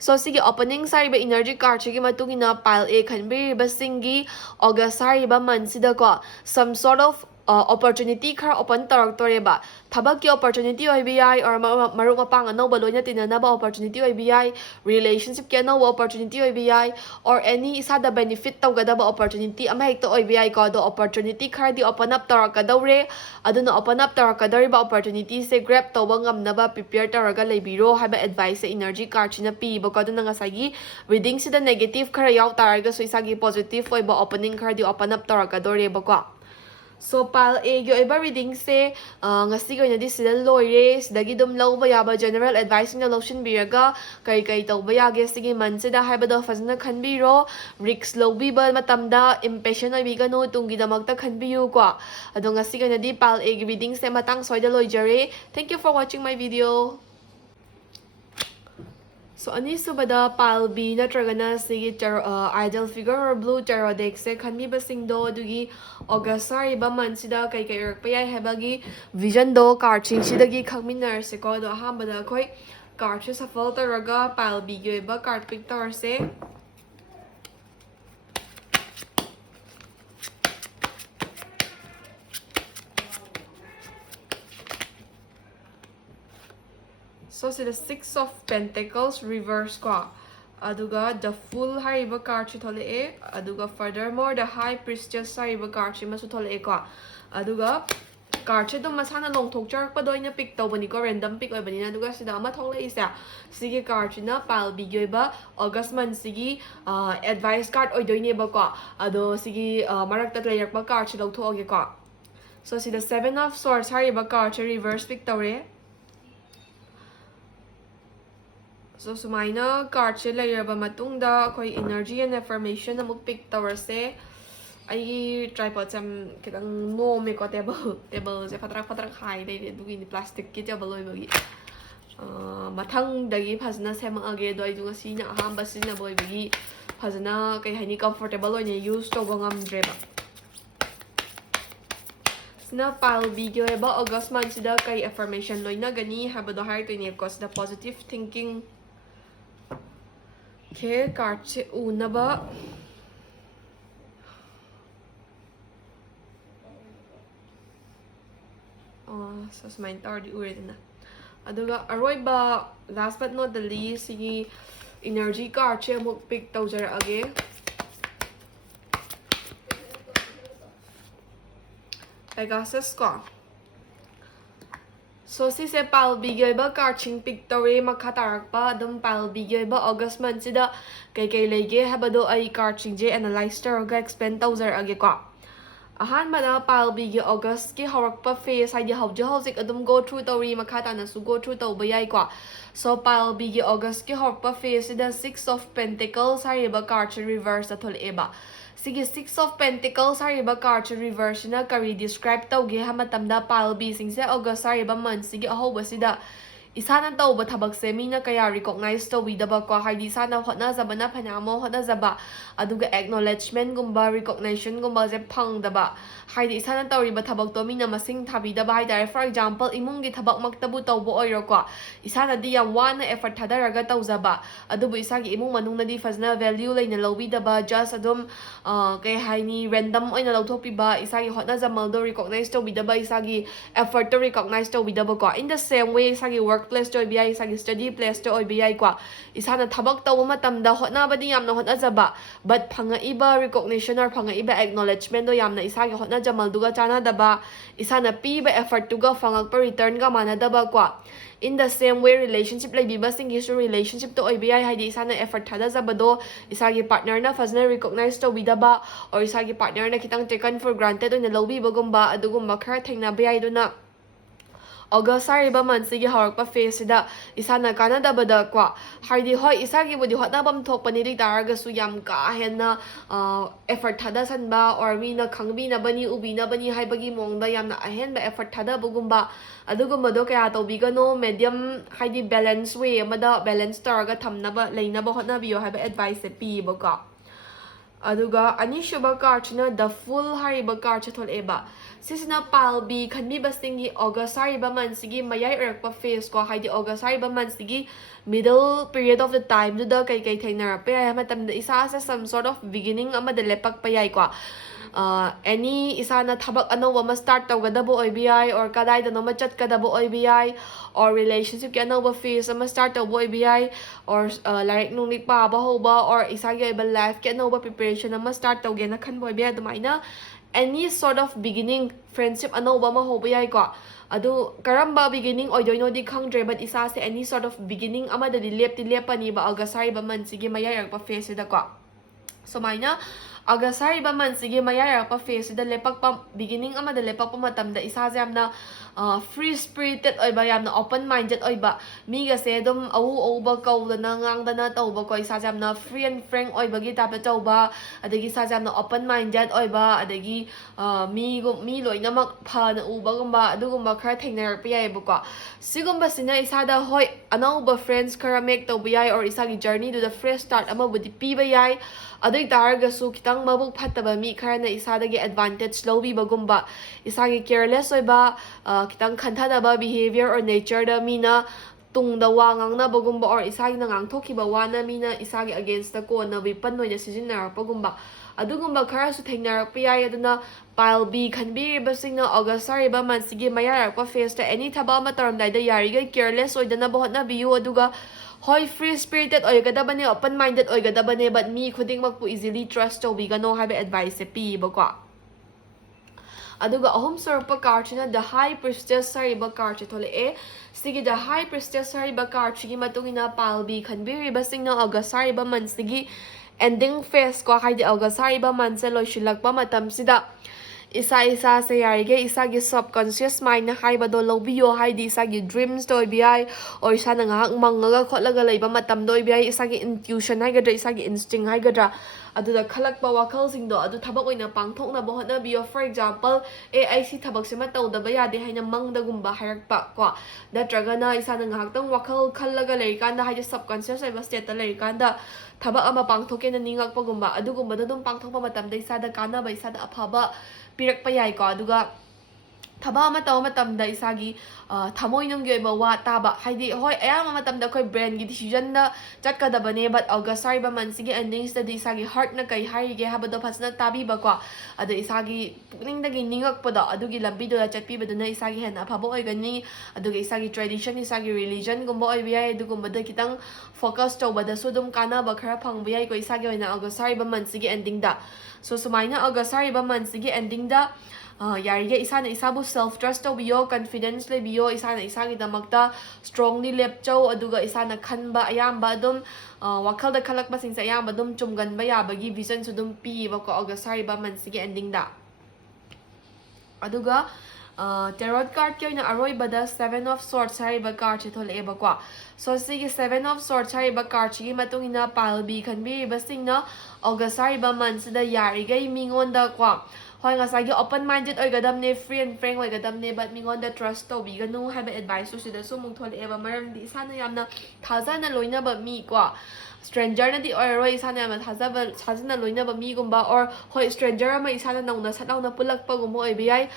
so sigi opening sari ba energy card se gi matungina pile a khanbi ba singi August sari ba month sida ko some sort of opportunity khar open tarak toreba thabak ki opportunity oi bi or maru mapang no baloina tinana ba opportunity oi bi relationship ke no opportunity oi bi or any isa da benefit tawgada ba opportunity ama hekto oi bi ko do opportunity khar di open up tarak kadawre aduna open up tarak kadari ba opportunity se grab tawba ngamna ba prepare taraga leibiro haba advice energy card china pi ba ko duna ngasagi reading sida negative khar yaw taraga so isa gi positive oi ba opening khar di open up tarak kadore ba ko so pile a gi oiba reading se ngasi go di sida loire sidagi dum lawba yaba general advice na lotion biraga kai tawba yage sigi mansida haibado fazna khanbiro risk lowbi ba matamda impatient oibiga no tungi damakta khanbiyu ko ado ngasi go di pile a gi reading se matang soida loijare thank you for watching my video so ani subada pile B natragana sigi idol figure or blue tarot deck se khanmi basing do dugi August sari ba month sida kai rakpa yai habagi vision do card ching sidagi khangminar se ko do hambada khoi card se shuffle taraga pile B gi ba card pick tor se so see the Six of Pentacles reverse ko aduga the Fool hariba card chi thole e aduga furthermore the High Priestess hariba card chi masu thole e ko aduga card chi dum masana longthok charak pa doina pick tawbani ko random pick oibani na aduga sida ama thong le isa sigi card chi na pile B gi ba August month sigi advice card oidoine ba ko ado sigi marakta player pa card chi lawthoge ko so sida Seven of Swords hariba card chi reverse pick tawre so sumaina card se layeraba matungda koi energy and affirmation amuk pick tawrse ai tripod sam kitang no me ko table se fatrak khai dei dugi ni plastic ki table loi bagi mathang dagi phazna sema age doi junga si na hamba sina boy bagi phazna kai hani comfortable oine use to bangam dreba sina palbige oiba August month sida kai affirmation loinagani habado hairtoinebko sida positive thinking ke card se unaba so smain tardi uredna aduga aroiba last but not the least sigi energy card che amuk pick tawjarage Pegasus ko so si se palbige ba card pick tawre makatarakpa adum palbige ba August month sida kai lege habado ai card je analyze taraga explain tawjarage ko ꯑꯍꯥꯟꯕꯗ ꯄꯥꯜꯕꯤꯒꯤ ꯑꯣꯒꯁꯀꯤ ꯍꯧꯔꯛꯄ face ꯍꯥꯏꯗꯤ ꯍꯧꯖꯤꯛ ꯑꯗꯨꯝ go through ꯇꯧꯔꯤ ꯃꯈꯥ ꯇꯥꯅꯁꯨ go through ꯇꯧꯕ ꯌꯥꯏꯀꯣ so ꯄꯥꯜꯕꯤꯒꯤ ꯑꯣꯒꯁꯀꯤ ꯍꯧꯔꯛꯄ ꯐꯦꯁꯁꯤꯗ 6 of Pentacles ꯍꯥꯏꯔꯤꯕ ꯀꯥꯔꯗꯁꯦ ꯔꯤꯚꯔꯁꯇ ꯊꯣꯛꯂꯛꯑꯦꯕ ꯁꯤꯒꯤ 6 of Pentacles ꯍꯥꯏꯔꯤꯕ ꯀꯥꯔꯗꯁꯦ ꯔꯤꯚꯔꯁꯁꯤꯅ ꯀꯔꯤ ꯗꯤꯁꯀ꯭ꯔꯥꯏꯕ ꯇꯧꯒꯦ ꯍꯥꯏꯕ ꯃꯇꯝꯗ ꯄꯥꯜꯕꯤꯁꯤꯡꯁꯦ ꯑꯣꯒꯁ ꯍꯥꯏꯔꯤꯕ ꯃꯟꯊꯁꯤꯒꯤ ꯑꯍꯧꯕꯁꯤꯗ ꯏꯁꯥꯅ ꯇꯧꯕ ꯊꯕꯛꯁꯦ ꯃꯤꯅ ꯀꯌꯥ ꯔꯤꯀꯣꯒꯅꯥꯏꯖ ꯇꯧꯕꯤꯗꯕꯀꯣ ꯍꯥꯏꯗꯤ ꯏꯁꯥꯅ ꯍꯣꯠꯅꯖꯕꯅ ꯐꯅꯌꯥꯝ ꯑꯃ ꯍꯣꯠꯅꯖꯕ ꯑꯗꯨꯒ ꯑꯦꯛꯅꯣꯂꯦꯖꯃꯦꯟꯠꯒꯨꯝꯕ ꯔꯤꯀꯣꯒꯅꯥꯏꯖꯟꯒꯨꯝꯕꯁꯦ ꯐꯪꯗꯕ ꯍꯥꯏꯗꯤ ꯏꯁꯥꯅ ꯇꯧꯔꯤꯕ ꯊꯕꯛꯇꯣ ꯃꯤꯅ ꯃꯁꯤꯡ ꯊꯥꯕꯤꯗꯕ ꯍꯥꯏꯇꯥꯔꯦ ꯐꯣꯔ ꯑꯦꯛꯖꯥꯝꯄꯜ ꯏꯃꯨꯡꯒꯤ ꯊꯕꯛꯃꯛꯇꯕꯨ ꯇꯧꯕ ꯑꯣꯏꯔꯣꯀꯣ ꯏꯁꯥꯅꯗꯤ ꯌꯥꯝ ꯋꯥꯅ ꯑꯦꯐꯔꯠ ꯊꯥꯗꯔꯒ ꯇꯧꯖꯕ ꯑꯗꯨꯕꯨ ꯏꯁꯥꯒꯤ ꯏꯃꯨꯡ ꯃꯅꯨꯡꯅꯗꯤ ꯐꯖꯅ ꯚꯦꯜꯌꯨ ꯂꯩꯅ ꯂꯧꯕꯤꯗꯕ ꯖꯁ ꯑꯗꯨꯝ ꯀꯩ ꯍꯥꯏꯅꯤ ꯔꯦꯟꯗꯝ ꯑꯣꯏꯅ ꯂꯧꯊꯣꯛꯄꯤꯕ ꯏꯁꯥꯒꯤ ꯍꯣꯠꯅꯖꯃꯜꯗꯣ ꯔꯤꯀꯣꯒꯅꯥꯏꯖ ꯇꯧꯕꯤꯗꯕ ꯏꯁꯥꯒꯤ ꯑꯦꯐꯔꯠꯇꯣ ꯔꯤꯀꯣꯒꯅꯥꯏꯖ ꯇꯧꯕꯤꯗꯕꯀꯣ ꯏꯟ ꯗ ꯁꯦꯝ ꯋꯦ ꯏꯁꯥꯒꯤ ꯋꯔꯛ ꯄ꯭लेꯁꯇ ꯑꯣꯏꯕ ꯌꯥꯏ ꯏꯁꯥꯒꯤ ꯁ꯭ꯇꯗꯤ ꯄ꯭लेꯁꯇ ꯑꯣꯏꯕ ꯌꯥꯏꯀꯣ ꯏꯁꯥꯅ ꯊꯕꯛ ꯇꯧꯕ ꯃꯇꯝꯗ ꯍꯣꯠꯅꯕꯗꯤ ꯌꯥꯝꯅ ꯍꯣꯠꯅꯖꯕ ꯕꯠ ꯐꯪꯉꯛꯏꯕ ꯔꯤꯀꯣꯒꯅꯤꯁꯟ ꯑꯣꯔ ꯐꯪꯉꯛꯏꯕ ꯑꯦꯛꯅꯣꯂꯦꯖꯃꯦꯟꯠꯗꯣ ꯌꯥꯝꯅ ꯏꯁꯥꯒꯤ ꯍꯣꯠꯅꯖꯃꯜꯗꯨꯒ ꯆꯥꯟꯅꯗꯕ ꯏꯁꯥꯅ ꯄꯤꯕ ꯑꯦꯐꯔꯠꯇꯨꯒ ꯐꯪꯉꯛꯄ ꯔꯤꯇꯔꯟꯒ ꯃꯥꯟꯅꯗꯕꯀꯣ ꯏꯟ ꯗ ꯁꯦꯝ ꯋꯦ ꯔꯤꯂꯦꯁꯟꯁꯤꯞ ꯂꯩꯕꯤꯕꯁꯤꯡꯒꯤꯁꯨ ꯔꯤꯂꯦꯁꯟꯁꯤꯞꯇ ꯑꯣꯏꯕ ꯌꯥꯏ ꯍꯥꯏꯗꯤ ꯏꯁꯥꯅ ꯑꯦꯐꯔꯠ ꯊꯥꯗꯖꯕꯗꯣ ꯏꯁꯥꯒꯤ ꯄꯥꯔꯠꯅꯔꯅ ꯐꯖꯅ ꯔꯤꯀꯣꯒꯅꯥꯏꯖ ꯇꯧꯕꯤꯗꯕ ꯑꯣꯔ ꯏꯁꯥꯒꯤ ꯄꯥꯔꯠꯅꯔꯅ ꯈꯤꯇꯪ ꯇꯦꯀꯟ ꯐꯣꯔ ꯒ꯭ꯔꯥꯟꯇꯦꯗ ꯑꯣꯏꯅ ꯂꯧꯕꯤꯕꯒꯨꯝꯕ ꯑꯗꯨꯒꯨꯝꯕ ꯈꯔ ꯊꯦꯡꯅꯕ ꯌꯥꯏ ꯑꯗꯨꯅ ꯑꯣꯒꯁ ꯍꯥꯏꯔꯤꯕ ꯃꯟꯊꯁꯤꯒꯤ ꯍꯧꯔꯛꯄ ꯐꯦꯁꯁꯤꯗ ꯏꯁꯥꯅ ꯀꯥꯟꯅꯗꯕꯗꯀꯣ ꯍꯥꯏꯗꯤ ꯍꯣꯏ ꯏꯁꯥꯒꯤꯕꯨꯗꯤ ꯍꯣꯠꯅꯐꯝ ꯊꯣꯛꯄꯅꯤ ꯑꯗꯨ ꯑꯣꯏꯇꯥꯔꯒꯁꯨ ꯌꯥꯝ ꯀꯥ ꯍꯦꯟꯅ ꯑꯦꯐꯔꯠ ꯊꯥꯗꯁꯟꯕ ꯑꯣꯔ ꯃꯤꯅ ꯈꯪꯕꯤꯅꯕꯅꯤ ꯎꯕꯤꯅꯕꯅꯤ ꯍꯥꯏꯕꯒꯤ ꯃꯑꯣꯡꯗ ꯌꯥꯝꯅ ꯑꯍꯦꯟꯕ ꯑꯦꯐꯔꯠ ꯊꯥꯗꯕꯒꯨꯝꯕ ꯑꯗꯨꯒꯨꯝꯕꯗꯣ ꯀꯌా ꯇꯧꯕꯤꯒꯅꯣ ꯃꯦꯗꯤꯌꯝ ꯍꯥꯏꯗꯤ ꯕꯦꯂꯦꯟꯁ ꯋꯦ ꯑꯃꯗ ꯕꯦꯂꯦꯟꯁ ꯇꯧꯔꯒ ꯊꯝꯅꯕ ꯂꯩꯅꯕ ꯍꯣꯠꯅꯕꯤꯌꯣ ꯍꯥꯏꯕ ꯑꯦꯗꯚꯥꯏꯁꯁꯦ ꯄꯤꯌꯦꯕꯀꯣ ꯑꯗꯨꯒ ꯑꯅꯤꯁꯨꯕ ꯀꯥꯔꯗꯁꯤꯅ ꯗ ꯐꯨꯜ ꯍꯥꯏꯔꯤꯕ ꯀꯥꯔꯗꯁꯦ ꯊꯣꯛꯂꯛꯑꯦꯕ ꯁꯤꯁꯤꯅ ꯄꯥꯜꯕꯤ ꯈꯟꯕꯤꯕꯁꯤꯡꯒꯤ ꯑꯣꯒꯁ ꯍꯥꯏꯔꯤꯕ ꯃꯟꯊꯁꯤꯒꯤ ꯃꯌꯥꯏ ꯑꯣꯏꯔꯛꯄ ꯐꯦꯁꯀꯣ ꯍꯥꯏꯗꯤ ꯑꯣꯒꯁ ꯍꯥꯏꯔꯤꯕ ꯃꯟꯊꯁꯤꯒꯤ ꯃꯤꯗꯜ ꯄꯤꯔꯤꯌꯗ ꯑꯣꯐ ꯗ ꯇꯥꯏꯝꯗꯨꯗ ꯀꯩ ꯊꯦꯡꯅꯔꯛꯄ ꯌꯥꯏ ꯍꯥꯏꯕ ꯃꯇꯝꯗ ꯏꯁꯥꯁꯦ ꯁꯝ ꯁꯣꯔꯠ ꯑꯣꯐ ꯕꯤꯒꯤꯅꯤꯡ ꯑꯃꯗ ꯂꯦꯞꯄꯛꯄ ꯌꯥꯏꯀꯣ ꯑꯦꯅꯤ ꯏꯁꯥꯅ ꯊꯕꯛ ꯑꯅꯧꯕ ꯑꯃ ꯁ꯭ꯇꯥꯔꯠ ꯇꯧꯒꯗꯕ ꯑꯣꯏꯕ ꯌꯥꯏ ꯑꯣꯔ ꯀꯗꯥꯏꯗꯅꯣꯃ ꯆꯠꯀꯗꯕ ꯑꯣꯏꯕ ꯌꯥꯏ ꯑꯣꯔ ꯔꯤꯂꯦꯁꯟꯁꯤꯞꯀꯤ ꯑꯅꯧꯕ ꯐꯦꯁ ꯑꯃ ꯁ꯭ꯇꯥꯔꯠ ꯇꯧꯕ ꯑꯣꯏꯕ ꯌꯥꯏ ꯑꯣꯔ ꯂꯥꯏꯔꯤꯛ ꯅꯨꯡꯂꯤꯛ ꯄꯥꯕ ꯍꯧꯕ ꯑꯣꯔ ꯏꯁꯥꯒꯤ ꯑꯣꯏꯕ ꯂꯥꯏꯐꯀꯤ ꯑꯅꯧꯕ ꯄ꯭ꯔꯤꯄꯦꯔꯦꯁꯟ ꯑꯃ ꯁ꯭ꯇꯥꯔꯠ ꯇꯧꯒꯦꯅ ꯈꯟꯕ ꯑꯣꯏꯕ ꯌꯥꯏ ꯑꯗꯨꯃꯥꯏꯅ ꯑꯦꯅꯤ ꯁꯣꯔꯠ ꯑꯣꯐ ꯕꯤꯒꯤꯅꯤꯡ ꯐ꯭ꯔꯦꯟꯗꯁꯤꯞ ꯑꯅꯧꯕ ꯑꯃ ꯍꯧꯕ ꯌꯥꯏꯀꯣ ꯑꯗꯨ ꯀꯔꯝꯕ ꯕꯤꯒꯤꯅꯤꯡ ꯑꯣꯏꯗꯣꯏꯅꯣꯗꯤ ꯈꯪꯗ꯭ꯔꯦ ꯕꯠ ꯏꯁꯥꯁꯦ ꯑꯦꯅꯤ ꯁꯣꯔꯠ ꯑꯣꯐ ꯕꯤꯒꯤꯅꯤꯡ ꯑꯃꯗꯗꯤ ꯂꯦꯞꯄꯅꯤꯕ ꯑꯣꯒꯁ ꯍꯥꯏꯔꯤꯕ ꯃꯟꯊꯁꯤꯒꯤ ꯃꯌꯥꯏ ꯑꯣꯏꯔꯛꯄ ꯐꯦꯁꯁꯤꯗꯀꯣ ꯁꯨꯃꯥꯏꯅ ꯑꯣꯒꯁ ꯍꯥꯏꯔꯤꯕ ꯃꯟꯊꯁꯤꯒꯤ ꯃꯌꯥꯏ ꯑꯣꯏꯔꯛꯄ ꯐꯦꯁꯁꯤꯗ ꯂꯦꯞꯄꯛꯄ ꯕꯤꯒꯤꯅꯤꯡ ꯑꯃꯗ ꯂꯦꯞꯄꯛꯄ ꯃꯇꯝꯗ ꯏꯁꯥꯁꯦ ꯌꯥꯝꯅ ꯐ꯭ꯔꯤ ꯁ꯭ꯄꯤꯔꯤꯇꯦꯠ ꯑꯣꯏꯕ ꯌꯥꯝꯅ ꯑꯣꯄꯟ ꯃꯥꯏꯟꯗꯦꯠ ꯑꯣꯏꯕ ꯃꯤꯒꯁꯦ ꯑꯗꯨꯝ ꯑꯎꯕ ꯀꯧꯗꯅ ꯉꯥꯡꯗꯅ ꯇꯧꯕꯀꯣ ꯏꯁꯥꯁꯦ ꯌꯥꯝꯅ ꯐ꯭ꯔꯤ ꯑꯦꯟ ꯐ꯭ꯔꯦꯡ ꯑꯣꯏꯕꯒꯤ ꯇꯥꯏꯞꯇ ꯇꯧꯕ ꯑꯗꯒꯤ ꯏꯁꯥꯁꯦ ꯌꯥꯝꯅ ꯑꯣꯄꯟ ꯃꯥꯏꯟꯗꯦꯠ ꯑꯣꯏꯕ ꯑꯗꯒꯤ ꯃꯤ ꯂꯣꯏꯅꯃꯛ ꯐꯅ ꯎꯕꯒꯨꯝꯕ ꯑꯗꯨꯒꯨꯝꯕ ꯈꯔ ꯊꯦꯡꯅꯔꯛꯄ ꯌꯥꯏꯑꯕꯀꯣ ꯁꯤꯒꯨꯝꯕꯁꯤꯅ ꯏꯁꯥꯗ ꯍꯣꯏ ꯑꯅꯧꯕ ꯐ꯭ꯔꯦꯟड्स ꯈꯔ ꯃꯦꯛ ꯇꯧꯕ ꯌꯥꯏ ꯑꯣꯔ ꯏꯁꯥꯒꯤ ꯖꯔꯅꯤꯗꯨꯗ ꯐ꯭ꯔꯦꯁ ꯁ꯭ꯇꯥꯔꯠ ꯑꯃꯕꯨꯗꯤ ꯄꯤꯕ ꯌꯥꯏ ꯑꯗꯨ ꯑꯣꯏꯇꯥꯔꯒꯁꯨ ꯈꯤꯇꯪ ꯃꯕꯨꯛ ꯐꯠꯇꯕ ꯃꯤ ꯈꯔꯅ ꯏꯁꯥꯗꯒꯤ ꯑꯦꯗꯚꯥꯟꯇꯦꯖ ꯂꯧꯕꯤꯕꯒꯨꯝꯕ ꯏꯁꯥꯒꯤ ꯀꯦꯌꯔꯂꯦꯁ ꯑꯣꯏꯕ ꯈꯤꯇꯪ ꯈꯟꯊꯗꯕ ꯕꯤꯍꯦꯕꯤꯌꯔ ꯑꯣꯔ ꯅꯦꯆꯔꯗ ꯃꯤꯅ ꯇꯨꯡꯗ ꯋꯥ ꯉꯥꯡꯅꯕꯒꯨꯝꯕ ꯑꯣꯔ ꯏꯁꯥꯒꯤꯅ ꯉꯥꯡꯊꯣꯛꯈꯤꯕ ꯋꯥꯅ ꯃꯤꯅ ꯏꯁꯥꯒꯤ ꯑꯒꯦꯟꯁꯇ ꯀꯣꯟꯅ ꯋꯤꯄꯟ ꯑꯣꯏꯅ ꯁꯤꯖꯤꯟꯅꯔꯛꯄꯒꯨꯝꯕ ꯑꯗꯨꯒꯨꯝꯕ ꯈꯔꯁꯨ ꯊꯦꯡꯅꯔꯛꯄ ꯌꯥꯏ ꯑꯗꯨꯅ ꯄꯥꯜꯕꯤ ꯈꯟꯕꯤꯔꯤꯕꯁꯤꯡꯅ ꯑꯣꯒꯁ ꯍꯥꯏꯔꯤꯕ ꯃꯟꯊꯁꯤꯒꯤ ꯃꯌꯥꯏ ꯑꯣꯏꯔꯛꯄ ꯐꯦꯁꯇ ꯑꯦꯅꯤ ꯊꯕꯛ ꯑꯃ ꯇꯧꯔꯝꯗꯥꯏꯗ ꯌꯥꯔꯤꯈꯩ ꯀꯦꯌꯔꯂꯦꯁ ꯑꯣꯏꯗꯅꯕ ꯍꯣꯠꯅꯕꯤꯌꯨ ꯑꯗꯨꯒ ꯍꯣꯏ ꯐ꯭री स्पिरिटेड ꯑꯣꯏꯒꯗꯕꯅꯦ ꯑꯣꯄꯟ ꯃꯥꯏꯟꯗꯦड ꯑꯣꯏꯒꯗꯕꯅꯦ ꯕꯠ ꯃꯤ ꯈꯨꯗꯤꯡꯃꯛꯄꯨ ꯏꯖꯤꯂꯤ ꯇ꯭ꯔꯁ ꯇꯧꯕꯤꯒꯅꯣ ꯍꯥꯏꯕ ꯑꯦꯗꯚꯥꯏꯁꯁꯦ ꯄꯤꯌꯦꯕꯀꯣ ꯑꯗꯨꯒ ꯑꯍꯨꯝ ꯁꯨꯔꯛꯄ ꯀꯥꯔꯗꯁꯤꯅ ꯗ ꯍꯥꯏ ꯄ꯭ꯔꯤꯁꯇꯦꯁ ꯍꯥꯏꯔꯤꯕ ꯀꯥꯔꯗꯁꯦ ꯊꯣꯛꯂꯛꯑꯦ ꯁꯤꯒꯤ ꯗ ꯍꯥꯏ ꯄ꯭ꯔꯤꯁꯇꯦꯁ ꯍꯥꯏꯔꯤꯕ ꯀꯥꯔꯗꯁꯤꯒꯤ ꯃꯇꯨꯡꯏꯟꯅ ꯄꯥꯜꯕꯤ ꯈꯟꯕꯤꯔꯤꯕꯁꯤꯡꯅ ꯑꯣꯒꯁ ꯍꯥꯏꯔꯤꯕ ꯃꯟꯊꯁꯤꯒꯤ ꯑꯦꯟꯗꯤꯡ ꯐꯦꯁꯀꯣ ꯍꯥꯏꯗꯤ ꯑꯣꯒꯁ ꯍꯥꯏꯔꯤꯕ ꯃꯟꯊꯁꯦ ꯂꯣꯏꯁꯤꯜꯂꯛꯄ ꯃꯇꯝꯁꯤꯗ ꯏꯁꯥꯁꯦ ꯌꯥꯔꯤꯈꯩ ꯏꯁꯥꯒꯤ ꯁꯕꯀꯟꯁꯤꯌꯁ ꯃꯥꯏꯟꯅ ꯍꯥꯏꯕꯗꯣ ꯂꯧꯕꯤꯌꯣ ꯍꯥꯏꯗꯤ ꯏꯁꯥꯒꯤ ꯗ꯭ꯔꯤꯝꯁꯇ ꯑꯣꯏꯕ ꯌꯥꯏ ꯑꯣꯔ ꯏꯁꯥꯅ ꯉꯥꯏꯍꯥꯛ ꯃꯪꯉꯒ ꯈꯣꯠꯂꯒ ꯂꯩꯕ ꯃꯇꯝꯗ ꯑꯣꯏꯕ ꯌꯥꯏ ꯏꯁꯥꯒꯤ ꯏꯟꯇ꯭ꯌꯨꯁꯟ ꯍꯥꯏꯒꯗ꯭रा ꯏꯁꯥꯒꯤ ꯏꯟꯁꯇꯤꯡ ꯍꯥꯏꯒꯗ꯭रा ꯑꯗꯨꯗ ꯈꯜꯂꯛꯄ ꯋꯥꯈꯜꯁꯤꯡꯗꯣ ꯑꯗꯨ ꯊꯕꯛ ꯑꯣꯏꯅ ꯄꯥꯡꯊꯣꯛꯅꯕ ꯍꯣꯠꯅꯕꯤꯌꯣ ꯐꯣꯔ ꯑꯦꯛꯖꯥꯝꯄꯜ ꯑꯩ ꯁꯤ ꯊꯕꯛꯁꯤꯃ ꯇꯧꯗꯕ ꯌꯥꯗे ꯍꯥꯏꯅ ꯃꯪꯗꯒꯨꯝꯕ ꯍꯥꯏꯔꯛꯄ ꯀꯣ ꯅꯠꯇ꯭ꯔꯒꯅ ꯏꯁꯥꯅ ꯉꯥꯏꯍꯥꯛꯇꯪ ꯋꯥꯈꯜ ꯈꯜꯂꯒ ꯂꯩꯔꯤꯀꯥꯟꯗ ꯍꯥꯏꯗꯤ ꯁꯕꯀꯟꯁꯤꯌꯁ ꯑꯣꯏꯕ ꯁ꯭ꯇꯦꯠꯇ ꯂꯩꯔꯤꯀꯥꯟꯗ ꯊꯕꯛ ꯑꯃ ꯄꯥꯡꯊꯣꯛꯀꯦꯅ ꯅꯤꯡꯉꯛꯄꯒꯨꯝꯕ ꯑꯗꯨꯒꯨꯝꯕꯗꯣ ꯑꯗꯨꯝ ꯄꯥꯡꯊꯣꯛꯄ ꯃꯇꯝꯗ ꯏꯁꯥꯗ ꯀꯥꯟꯅꯕ ꯏꯁꯥꯗ ꯑꯐꯕ ꯄꯤꯔꯛꯄ ꯌꯥꯏꯀꯣ ꯑꯗꯨꯒ ꯊꯕꯛ ꯑꯃ ꯇꯧꯕ ꯃꯇꯝꯗ ꯏꯁꯥꯒꯤ ꯊꯃꯣꯏꯅꯨꯡꯒꯤ ꯑꯣꯏꯕ ꯋꯥ ꯇꯥꯕ ꯍꯥꯏꯗꯤ ꯍꯣꯏ ꯑꯌꯥꯝꯕ ꯃꯇꯝꯗ ꯑꯩꯈꯣꯏ ꯕ꯭ꯔꯦꯟꯒꯤ ꯗꯤꯁꯤꯖꯟꯗ ꯆꯠꯀꯗꯕꯅꯦ ꯕꯠ ꯑꯣꯒꯁ ꯍꯥꯏꯔꯤꯕ ꯃꯟꯁꯤꯒꯤ ꯑꯦꯟꯗꯤꯡꯁꯤꯗꯗꯤ ꯏꯁꯥꯒꯤ ꯍꯥꯔꯠꯅ ꯀꯩ ꯍꯥꯏꯔꯤꯒꯦ ꯍꯥꯏꯕꯗꯣ ꯐꯖꯅ ꯇꯥꯕꯤꯕꯀꯣ ꯑꯗ ꯏꯁꯥꯒꯤ ꯄꯨꯛꯅꯤꯡꯗꯒꯤ ꯅꯤꯡꯉꯛꯄꯗꯣ ꯑꯗꯨꯒꯤ ꯂꯝꯕꯤꯗꯨꯗ ꯆꯠꯄꯤꯕꯗꯨꯅ ꯏꯁꯥꯒꯤ ꯍꯦꯟꯅ ꯑꯐꯕ ꯑꯣꯏꯒꯅꯤ ꯑꯗꯨꯒ ꯏꯁꯥꯒꯤ ꯇ꯭ꯔꯦꯗꯤꯁꯟ ꯏꯁꯥꯒꯤ ꯔꯤꯂꯤꯖꯟꯒꯨꯝꯕ ꯑꯣꯏꯕ ꯌꯥꯏ ꯑꯗꯨꯒꯨꯝꯕꯗ ꯈꯤꯇꯪ ꯐꯣꯀꯁ ꯇꯧꯕꯗꯁꯨ ꯑꯗꯨꯝ ꯀꯥꯟꯅꯕ ꯈꯔ ꯐꯪꯕ ꯌꯥꯏꯀꯣ ꯏꯁꯥꯒꯤ ꯑꯣꯏꯅ ꯑꯣꯒꯁ ꯍꯥꯏꯔꯤꯕ ꯃꯟꯁꯤꯒꯤ ꯑꯦꯟꯗꯤꯡꯗ ꯁꯣ ꯁꯨꯃꯥꯏꯅ ꯑꯣꯒꯁ ꯍꯥꯏꯔꯤꯕ ꯃꯟꯁꯤꯒꯤ ꯑꯦꯟꯗꯤꯡꯗ ꯌꯥꯔꯤꯒꯩ ꯏꯁꯥꯅ ꯏꯁꯥꯕꯨ ꯁꯦꯜꯐ ꯇ꯭ꯔꯁ ꯇꯧꯕꯤꯌꯣ ꯀꯟꯐꯤꯗꯦꯟꯁ ꯂꯩꯕꯤꯌꯣ ꯏꯁꯥꯅ ꯏꯁꯥꯒꯤꯗꯃꯛꯇ ꯁ꯭ꯇ꯭ꯔꯣꯡꯂꯤ ꯂꯦꯞꯆꯧ ꯑꯗꯨꯒ ꯏꯁꯥꯅ ꯈꯟꯕ ꯑꯌꯥꯝꯕ ꯑꯗꯨꯝ ꯋꯥꯈꯜꯗ ꯈꯜꯂꯛꯄꯁꯤꯡꯁꯦ ꯑꯌꯥꯝꯕ ꯑꯗꯨꯝ ꯆꯨꯝꯒꯟꯕ ꯌꯥꯕꯒꯤ ꯚꯤꯖꯟꯁꯨ ꯑꯗꯨꯝ ꯄꯤꯌꯦꯕꯀꯣ ꯑꯣꯒꯁ ꯍꯥꯏꯔꯤꯕ ꯃꯟꯁꯤꯒꯤ ꯑꯦꯟꯗꯤꯡꯗ ꯑꯗꯨꯒ ꯇꯦꯔꯣꯠ ꯀꯥꯔꯠꯀꯤ ꯑꯣꯏꯅ ꯑꯔꯣꯏꯕꯗ 7 of Swords ꯍꯥꯏꯔꯤꯕ ꯀꯥꯔꯠꯁꯦ ꯊꯣꯛꯂꯛꯑꯦꯕꯀꯣ ꯁꯣ ꯁꯤꯒꯤ 7 of Swords ꯍꯥꯏꯔꯤꯕ ꯀꯥꯔꯠꯁꯤꯒꯤ ꯃꯇꯨꯡ ꯏꯟꯅ ꯄꯥꯜꯕꯤ ꯈꯟꯕꯤꯔꯤꯕꯁꯤꯡꯅ ꯑꯣꯒꯁ ꯍꯥꯏꯔꯤꯕ ꯃꯟꯁꯤꯗ ꯌꯥꯔꯤꯈꯩ ꯃꯤꯉꯣꯟꯗꯀꯣ ꯍꯣꯏ ꯉꯁꯥꯏꯒꯤ ꯑꯣꯄꯟ ꯃꯥꯏꯟꯗꯦꯠ ꯑꯣꯏꯒꯗꯕꯅꯦ ꯐ꯭ꯔꯤ ꯑꯦꯟ ꯐ꯭ꯔꯦꯡ ꯑꯣꯏꯒꯗꯕꯅꯦ ꯕꯠ ꯃꯤꯉꯣꯟꯗ ꯇ꯭ꯔꯁ ꯇꯧꯕꯤꯒꯅꯨ ꯍꯥꯏꯕ ꯑꯦꯗꯚꯥꯏꯁꯁꯨ ꯁꯤꯗꯁꯨ ꯑꯃꯨꯛ ꯊꯣꯛꯂꯛꯑꯦꯕ ꯃꯔꯝꯗꯤ ꯏꯁꯥꯅ ꯌꯥꯝꯅ ꯊꯥꯖꯅ ꯂꯣꯏꯅꯕ ꯃꯤ ꯀꯣ ꯁ꯭ꯇ꯭ꯔꯦꯟꯖꯔꯅꯗꯤ ꯑꯣꯏꯔꯔꯣꯏ ꯏꯁꯥꯅ ꯌꯥꯝꯅ ꯊꯥꯖꯅ ꯂꯣꯏꯅꯕ ꯃꯤꯒꯨꯝꯕ ꯑꯣꯔ ꯍꯣꯏ ꯁ꯭ꯇ꯭ꯔꯦꯟꯖꯔ ꯑꯃ ꯏꯁꯥꯅ ꯅꯧꯅ ꯁꯠ ꯂꯥꯎꯅ ꯄꯨꯜꯂꯛꯄꯒꯨꯝꯕ ꯑꯣꯏꯕ ꯌꯥꯏ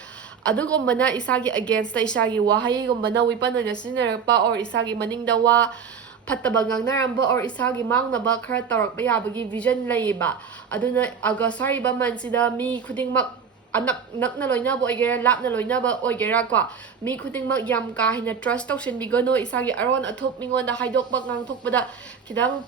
ꯑꯗꯨꯒꯨꯝꯕꯅ ꯏꯁꯥꯒꯤ ꯑꯦꯒꯦꯟꯁꯇ ꯏꯁꯥꯒꯤ ꯋꯥꯍꯩꯒꯨꯝꯕꯅ ꯋꯤꯄꯟ ꯑꯣꯏꯅ ꯁꯤꯖꯤꯟꯅꯔꯛꯄ ꯑꯣꯔ ꯏꯁꯥꯒꯤ ꯃꯅꯤꯡꯗ ꯋꯥ ꯐꯠꯇꯕ ꯉꯥꯡꯅꯔꯝꯕ ꯑꯣꯔ ꯏꯁꯥꯒꯤ ꯃꯥꯡꯅꯕ ꯈꯔ ꯇꯧꯔꯛꯄ ꯌꯥꯕꯒꯤ ꯚꯤꯖꯟ ꯂꯩꯌꯦꯕ ꯑꯗꯨꯅ ꯑꯣꯒꯁ ꯍꯥꯏꯔꯤꯕ ꯃꯟꯁꯤꯗ ꯃꯤ ꯈꯨꯗꯤꯡꯃꯛ ꯅꯛꯅ ꯂꯣꯏꯅꯕ ꯑꯣꯏꯒꯦꯔꯥ ꯂꯥꯞꯅ ꯂꯣꯏꯅꯕ ꯑꯣꯏꯒꯦꯔꯥ ꯀꯣ ꯃꯤ ꯈꯨꯗꯤꯡꯃꯛ ꯌꯥꯝ ꯀꯥ ꯍꯦꯟꯅ ꯇ꯭ꯔꯁ ꯇꯧꯁꯤꯟꯕꯤꯒꯅꯨ ꯏꯁꯥꯒꯤ ꯑꯔꯣꯟ ꯑꯊꯨꯞ ꯃꯤꯉꯣꯟꯗ ꯍꯥꯏꯗꯣꯛꯄ ꯉꯥꯡꯊꯣꯛꯄꯗ ꯈꯤꯇꯪ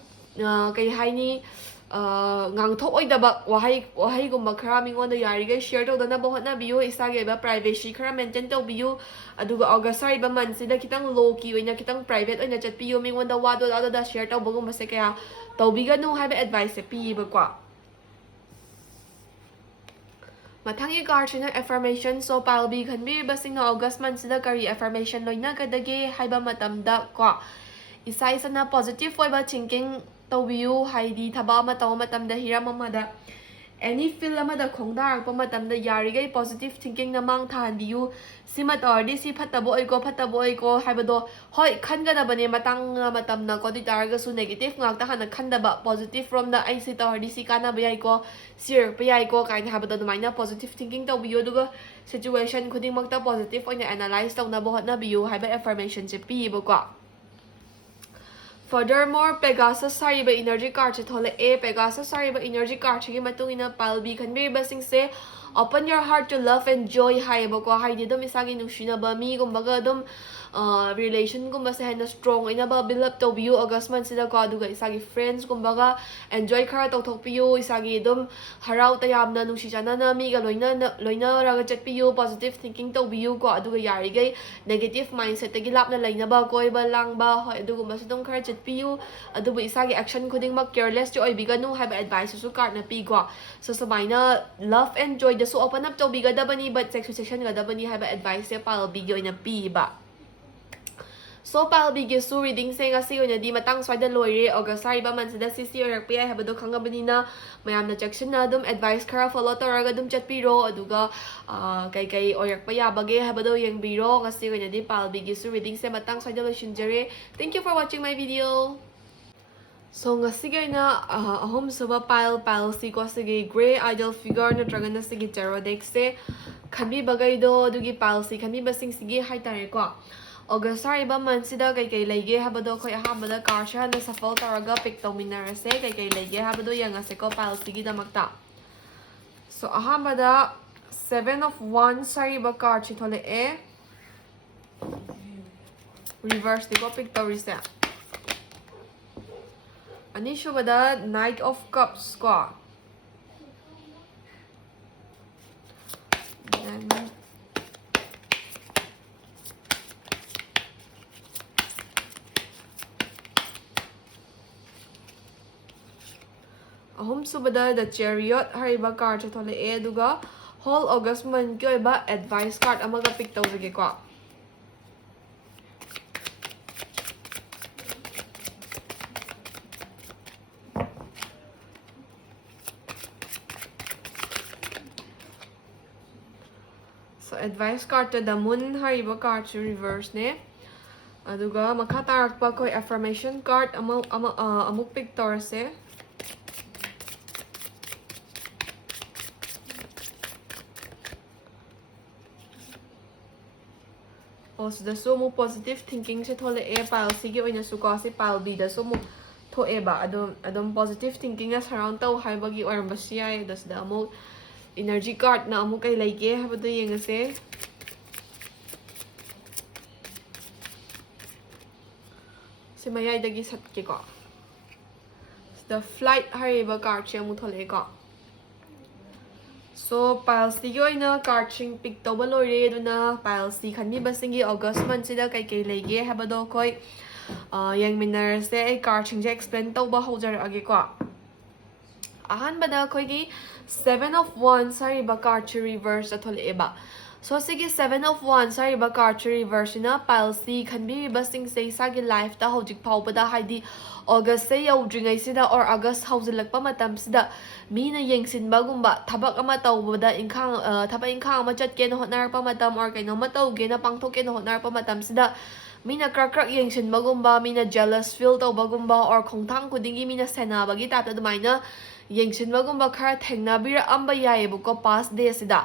ꯀꯩ ꯍꯥꯏꯅꯤ ꯉꯥꯡꯊꯣꯛꯑꯣꯏꯗꯕ ꯋꯥꯍꯩꯒꯨꯝꯕ ꯈꯔ ꯃꯤꯉꯣꯟꯗ ꯌꯥꯔꯤꯈꯩ ꯁꯤꯌꯔ ꯇꯧꯗꯅꯕ ꯍꯣꯠꯅꯕꯤꯌꯨ ꯏꯁꯥꯒꯤ ꯑꯣꯏꯕ ꯄ꯭ꯔꯥꯏꯚꯦꯁꯤ ꯈꯔ ꯃꯦꯟꯇꯦꯟ ꯇꯧꯕꯤꯌꯨ ꯑꯗꯨꯒ ꯑꯣꯒꯁ ꯍꯥꯏꯔꯤꯕ ꯃꯟꯁꯤꯗ ꯈꯤꯇꯪ ꯂꯣ-ꯀꯤ ꯑꯣꯏꯅ ꯈꯤꯇꯪ ꯄ꯭ꯔꯥꯏꯚꯦꯠ ꯑꯣꯏꯅ ꯆꯠꯄꯤꯌꯨ ꯃꯤꯉꯣꯟꯗ ꯋꯥꯗꯣ ꯑꯗꯨꯗ ꯁꯤꯌꯔ ꯇꯧꯕꯒꯨꯝꯕꯁꯦ ꯀꯌꯥ ꯇꯧꯕꯤꯒꯅꯨ ꯍꯥꯏꯕ ꯑꯦꯗꯚꯥꯏꯁꯁꯦ ꯄꯤꯌꯦꯕꯀꯣ ꯃꯊꯪꯒꯤ ꯀꯥꯔꯠꯁꯤꯅ ꯑꯦꯐꯔꯃꯦꯁꯟ ꯁꯣ ꯄꯥꯜꯕꯤ ꯈꯟꯕꯤꯔꯤꯕꯁꯤꯡꯅ ꯑꯣꯒꯁ ꯃꯟꯁꯤꯗ ꯀꯔꯤ ꯑꯦꯐꯔꯃꯦꯁꯟ ꯂꯣꯏꯅꯒꯗꯒꯦ ꯍꯥꯏꯕ ꯃꯇꯝꯗ ꯀꯣ ꯏꯁꯥ ꯏꯁꯥꯅ ꯄꯣꯖꯤꯇꯤꯚ ꯑꯣꯏꯕ ꯊꯤꯡꯀꯤꯡ ꯇꯧꯕꯤꯌꯨ ꯍꯥꯏꯗꯤ ꯊꯕꯛ ꯑꯃ ꯇꯧꯕ ꯃꯇꯝꯗ ꯍꯤꯔꯝ ꯑꯃꯗ ꯑꯦꯅꯤ ꯐꯤꯜ ꯑꯃꯗ ꯈꯣꯡꯗꯥꯔꯛꯄ ꯃꯇꯝꯗ ꯌꯥꯔꯤꯈꯩ ꯄꯣꯖꯤꯇꯤꯚ ꯊꯤꯡꯀꯤꯡꯅ ꯃꯥꯡ ꯊꯥꯍꯟꯕꯤꯌꯨ ꯁꯤꯃ ꯇꯧꯔꯗꯤ ꯁꯤ ꯐꯠꯇꯕ ꯑꯣꯏꯀꯣ ꯍꯥꯏꯕꯗꯣ ꯍꯣꯏ ꯈꯟꯒꯗꯕꯅꯦ ꯃꯇꯥꯡ ꯃꯇꯝꯅꯀꯣ ꯑꯗꯨ ꯇꯥꯔꯒꯁꯨ ꯅꯦꯒꯦꯇꯤꯚ ꯉꯥꯛꯇ ꯍꯥꯟꯅ ꯈꯟꯗꯕ ꯄꯣꯖꯤꯇꯤꯚ ꯔꯣꯝꯗ ꯑꯩ ꯁꯤ ꯇꯧꯔꯗꯤ ꯁꯤ ꯀꯥꯟꯅꯕ ꯌꯥꯏꯀꯣ ꯁꯤ ꯑꯣꯏꯔꯛꯄ ꯌꯥꯏꯀꯣ ꯀꯥꯏꯅ ꯍꯥꯏꯕꯗꯣ ꯑꯗꯨꯃꯥꯏꯅ ꯄꯣꯖꯤꯇꯤꯚ ꯊꯤꯡꯀꯤꯡ ꯇꯧꯕꯤꯌꯨ ꯑꯗꯨꯒ ꯁꯤꯆꯨꯋꯦꯁꯟ ꯈꯨꯗꯤꯡꯃꯛꯇ ꯄꯣꯖꯤꯇꯤꯚ ꯑꯣꯏꯅ ꯑꯦꯅꯥꯂꯥꯏꯖ ꯇꯧꯅꯕ ꯍꯣꯠꯅꯕꯤꯌꯨ ꯍꯥꯏꯕ ꯑꯦꯐꯔꯃꯦꯁꯟꯁꯦ ꯄꯤꯌꯦꯕꯀꯣ Furthermore, Pegasus ꯍꯥꯏꯔꯤꯕ ꯏꯅꯔꯖꯤ ꯀꯥꯔꯠꯁꯦ ꯊꯣꯛꯂꯛꯑꯦ Pegasus ꯍꯥꯏꯔꯤꯕ ꯏꯅꯔꯖꯤ ꯀꯥꯔꯠꯁꯤꯒꯤ ꯃꯇꯨꯡ ꯏꯟꯅ ꯄꯥꯜꯕꯤ ꯈꯟꯕꯤꯔꯤꯕꯁꯤꯡꯁꯦ Open your heart to love and joy ꯍꯥꯏꯌꯦꯕꯀꯣ ꯍꯥꯏꯗꯤ ꯑꯗꯨꯝ ꯏꯁꯥꯒꯤ ꯅꯨꯡꯁꯤꯅꯕ ꯃꯤꯒꯨꯝꯕꯒ ꯑꯗꯨꯝ ꯔꯤꯂꯦꯁꯟꯒꯨꯝꯕꯁꯦ ꯍꯦꯟꯅ ꯁ꯭ꯇ꯭ꯔꯣꯡ ꯑꯣꯏꯅꯕ ꯕꯤꯜ ꯑꯞ ꯇꯧꯕꯤꯌꯨ ꯑꯣꯒꯁ ꯃꯟꯁꯤꯗꯀꯣ ꯑꯗꯨꯒ ꯏꯁꯥꯒꯤ ꯐ꯭ꯔꯦꯟꯁꯀꯨꯝꯕꯒ ꯑꯦꯟꯖꯣꯏ ꯈꯔ ꯇꯧꯊꯣꯛꯄꯤꯌꯨ ꯏꯁꯥꯒꯤ ꯑꯗꯨꯝ ꯍꯔꯥꯎ ꯇꯌꯥꯝꯅ ꯅꯨꯡꯁꯤ ꯆꯥꯟꯅꯅ ꯃꯤꯒ ꯂꯣꯏꯅꯔꯒ ꯆꯠꯄꯤꯌꯨ ꯄꯣꯖꯤꯇꯤꯚ ꯊꯤꯡꯀꯤꯡ ꯇꯧꯕꯤꯌꯨꯀꯣ ꯑꯗꯨꯒ ꯌꯥꯔꯤꯈꯩ ꯅꯦꯒꯦꯇꯤꯚ ꯃꯥꯏꯟꯁꯦꯠꯇꯒꯤ ꯂꯥꯞꯅ ꯂꯩꯅꯕ ꯀꯣꯏꯕ ꯂꯥꯡꯕ ꯍꯣꯏ ꯑꯗꯨꯒꯨꯝꯕꯁꯨ ꯑꯗꯨꯝ ꯈꯔ ꯆꯠꯄꯤꯌꯨ ꯑꯗꯨꯕꯨ ꯏꯁꯥꯒꯤ ꯑꯦꯛꯁꯟ ꯈꯨꯗꯤꯡꯃꯛ ꯀꯦꯌꯔꯂꯦꯁꯇꯤ ꯑꯣꯏꯕꯤꯒꯅꯨ ꯍꯥꯏꯕ ꯑꯦꯗꯚꯥꯏꯁꯁꯨ ꯀꯥꯔꯠꯅ ꯄꯤꯀꯣ ꯁꯣ ꯁꯨꯃꯥꯏꯅ ꯂꯚ ꯑꯦꯟ ꯖꯣꯏꯗꯁꯨ ꯑꯣꯄꯟ ꯑꯞ ꯇꯧꯕꯤꯒꯗꯕꯅꯤ ꯕꯠ ꯆꯦꯛꯁꯨ ꯆꯦꯛꯁꯤꯟꯒꯗꯕꯅꯤ ꯍꯥꯏꯕ ꯑꯦꯗꯚꯥꯏꯁꯁꯦ ꯄꯥꯜꯕꯤꯒꯤ ꯑꯣꯏꯅ ꯄꯤꯕ ꯁꯣ ꯄꯥꯜꯕꯤꯒꯤꯁꯨ ꯔꯤꯗꯤꯡꯁꯦ ꯉꯁꯤ ꯑꯣꯏꯅꯗꯤ ꯃꯇꯥꯡ ꯁ꯭ꯋꯥꯏꯗ ꯂꯣꯏꯔꯦ ꯑꯣꯒꯁ ꯍꯥꯏꯔꯤꯕ ꯃꯟꯁꯤꯗ ꯁꯤ ꯑꯣꯏꯔꯛꯄ ꯌꯥꯏ ꯍꯥꯏꯕꯗꯣ ꯈꯪꯉꯕꯅꯤꯅ ꯃꯌꯥꯝꯅ ꯆꯦꯛꯁꯤꯟꯅ ꯑꯗꯨꯝ ꯑꯦꯗꯚꯥꯏꯁ ꯈꯔ ꯐꯣꯂꯣ ꯇꯧꯔꯒ ꯑꯗꯨꯝ ꯆꯠꯄꯤꯔꯣ ꯑꯗꯨꯒ ꯀꯩ ꯑꯣꯏꯔꯛꯄ ꯌꯥꯕꯒꯦ ꯍꯥꯏꯕꯗꯣ ꯌꯦꯡꯕꯤꯔꯣ ꯉꯁꯤ ꯑꯣꯏꯅꯗꯤ ꯄꯥꯜꯕꯤꯒꯤꯁꯨ ꯔꯤꯗꯤꯡꯁꯦ ꯃꯇꯥꯡ ꯁ꯭ꯋꯥꯏꯗ ꯂꯣꯏꯁꯤꯟꯖꯔꯦ thank you for watching my video so ꯉꯁꯤꯒꯤ ꯑꯣꯏꯅ ꯑꯍꯨꯝꯁꯨꯕ ꯄꯥꯏꯜꯁꯤꯀꯣ ꯁꯤꯒꯤ ꯒ꯭ꯔꯦ ꯑꯥꯏꯗꯜ ꯐꯤꯒꯔ ꯅꯠꯇ꯭ꯔꯒꯅ ꯁꯤꯒꯤ ꯇꯦꯔꯣ ꯗꯦꯛꯁꯦ ꯈꯟꯕꯤꯕꯈꯩꯗோ ꯑꯗꯨꯒꯤ ꯄꯥꯏꯜꯁꯤ ꯈꯟꯕꯤꯕꯁꯤꯡꯁꯤꯒꯤ ꯍꯥꯏꯇꯥꯔꯦꯀꯣ ꯑꯣꯒꯁ ꯍꯥꯏꯔꯤꯕ ꯃꯟꯁꯤꯗ ꯀꯩꯀꯩ ꯂꯩꯒꯦ ꯍꯥꯏꯕꯗꯣ ꯑꯩꯈꯣꯏ ꯑꯍꯥꯟꯕꯗ ꯀꯥꯔꯠꯁꯦ ꯍꯥꯟꯅ ꯁꯐꯜ ꯇꯧꯔꯒ ꯄꯤꯛ ꯇꯧꯃꯤꯟꯅꯔꯁꯦ ꯀꯩꯀꯩ ꯂꯩꯒꯦ ꯍꯥꯏꯕꯗꯣ ꯌꯦꯡꯉꯁꯦꯀꯣ ꯄꯥꯏꯜꯁꯤꯒꯤꯗꯃꯛꯇ ꯁꯣ ꯑꯍꯥꯟꯕꯗ 7 of Wands ꯍꯥꯏꯔꯤꯕ ꯀꯥꯔꯠꯁꯤ ꯊꯣꯛꯂꯛꯑꯦ ꯔꯤꯚꯔꯁꯅꯤꯀꯣ ꯄꯤꯛ ꯇꯧꯔꯤꯁꯦ ꯑꯅꯤꯁꯨꯕꯗ Knight of Cups ꯀꯣ ꯑꯍꯨꯝꯁꯨꯕꯗ The Chariot ꯍꯥꯏꯔꯤꯕ ꯀꯥꯔꯠꯁꯦ ꯊꯣꯛꯂꯛꯑꯦ ꯑꯗꯨꯒ ꯍꯣꯜ ꯑꯣꯒꯁ ꯃꯟꯠꯀꯤ ꯑꯣꯏꯕ ꯑꯦꯗꯚꯥꯏꯁ ꯀꯥꯔꯠ ꯑꯃꯒ ꯄꯤꯛ ꯇꯧꯖꯒꯦꯀꯣ So advice card the moon hariba card su reverse ne aduga makha tarakpa koi affirmation card amuk pick torse ꯁꯤꯗꯁꯨ ꯑꯃꯨꯛ ꯄꯣꯖꯤꯇꯤꯚ ꯊꯤꯡꯀꯤꯡꯁꯦ ꯊꯣꯛꯂꯛꯑꯦ ꯄꯥꯏꯜ ꯁꯤꯒꯤ ꯑꯣꯏꯅꯁꯨꯀꯣ ꯁꯤ ꯄꯥꯏꯜ ꯕꯤꯗꯁꯨ ꯑꯃꯨꯛ ꯊꯣꯛꯑꯦꯕ ꯑꯗꯨꯝ ꯄꯣꯖꯤꯇꯤꯚ ꯊꯤꯡꯀꯤꯡꯅ ꯁꯔꯥꯎꯟ ꯇꯧ ꯍꯥꯏꯕꯒꯤ ꯑꯣꯏꯔꯝꯕꯁꯨ ꯌꯥꯏ ꯑꯗꯣ ꯁꯤꯗ ꯑꯃꯨꯛ ꯏꯅꯔꯖꯤ ꯀꯥꯔꯠꯅ ꯑꯃꯨꯛ ꯀꯩ ꯂꯩꯒꯦ ꯍꯥꯏꯕꯗꯣ ꯌꯦꯡꯉꯁꯦ ꯁꯤ ꯃꯌꯥꯏꯗꯒꯤ ꯁꯠꯀꯦꯀꯣ ꯁꯤꯗ ꯐ꯭ꯂꯥꯏꯠ ꯍꯥꯏꯔꯤꯕ ꯀꯥꯔꯠꯁꯦ ꯑꯃꯨꯛ ꯊꯣꯛꯂꯛꯑꯦꯀꯣ ꯁꯣ ꯄꯥꯏꯜꯁꯤꯒꯤ ꯑꯣꯏꯅ ꯀꯥꯔꯠꯁꯤꯡ ꯄꯤꯛ ꯇꯧꯕ ꯂꯣꯏꯔꯦ ꯑꯗꯨꯅ ꯄꯥꯏꯜꯁꯤ ꯈꯟꯕꯤꯕꯁꯤꯡꯒꯤ ꯑꯣꯒꯁ ꯃꯟꯠꯁꯤꯗ ꯀꯩꯀꯩ ꯂꯩꯒꯦ ꯍꯥꯏꯕꯗꯣ ꯑꯩꯈꯣꯏ ꯌꯦꯡꯃꯤꯟꯅꯔꯁꯦ ꯑꯩ ꯀꯥꯔꯠꯁꯤꯡꯁꯦ ꯑꯦꯛꯁꯄ꯭ꯂꯦꯟ ꯇꯧꯕ ꯍꯧꯖꯔꯛꯑꯒꯦꯀꯣ ꯑꯍꯥꯟꯕꯗ ꯑꯩꯈꯣꯏꯒꯤ 7 of Wands ꯍꯥꯏꯔꯤꯕ ꯀꯥꯔꯠꯁꯤ ꯔꯤꯚꯔꯁꯇ ꯊꯣꯛꯂꯛꯑꯦꯕ ꯁꯣ ꯁꯤꯒꯤ 7 of Wands ꯍꯥꯏꯔꯤꯕ ꯀꯥꯔꯠꯁꯤ ꯔꯤꯚꯔꯁꯁꯤꯅ ꯄꯥꯏꯜꯁꯤ ꯈꯟꯕꯤꯔꯤꯕꯁꯤꯡꯁꯦ ꯏꯁꯥꯒꯤ ꯂꯥꯏꯐꯇ ꯍꯧꯖꯤꯛ ꯐꯥꯎꯕꯗ ꯍꯥꯏꯗꯤ ꯑꯣꯒꯁꯁꯦ ꯌꯧꯗ꯭ꯔꯤꯉꯩꯁꯤꯗ ꯑꯣꯔ ꯑꯥꯒꯁ ꯍꯧꯖꯤꯜꯂꯛꯄ ꯃꯇꯝꯁꯤꯗ ꯃꯤꯅ ꯌꯦꯡꯁꯤꯟꯕꯒꯨꯝꯕ ꯊꯕꯛ ꯑꯃ ꯇꯧꯕꯗ ꯊꯕꯛ ꯏꯪꯈꯥꯡ ꯑꯃ ꯆꯠꯀꯦꯅ ꯍꯣꯠꯅꯔꯛꯄ ꯃꯇꯝ ꯑꯣꯔ ꯀꯩꯅꯣꯝꯃ ꯇꯧꯒꯦꯅ ꯄꯥꯡꯊꯣꯛꯀꯦꯅ ꯍꯣꯠꯅꯔꯛꯄ ꯃꯇꯝꯁꯤꯗ ꯃꯤꯅ ꯀ꯭ꯔꯛ ꯌꯦꯡꯁꯤꯟꯕꯒꯨꯝꯕ ꯃꯤꯅ ꯖꯦꯂꯁ ꯐꯤꯜ ꯇꯧꯕꯒꯨꯝꯕ ꯑꯣꯔ ꯈꯣꯡꯊꯥꯡ ꯈꯨꯗꯤꯡꯒꯤ ꯃꯤꯅ ꯁꯦꯟꯅꯕꯒꯤ ꯇꯥꯏꯞꯇ ꯑꯗꯨꯃꯥꯏꯅ ꯌꯦꯡꯁꯤꯟꯕꯒꯨꯝꯕ ꯈꯔ ꯊꯦꯡꯅꯕꯤꯔꯛꯑꯝꯕ ꯌꯥꯏꯑꯕꯀꯣ ꯄꯥꯁ ꯗꯦꯁꯤꯗ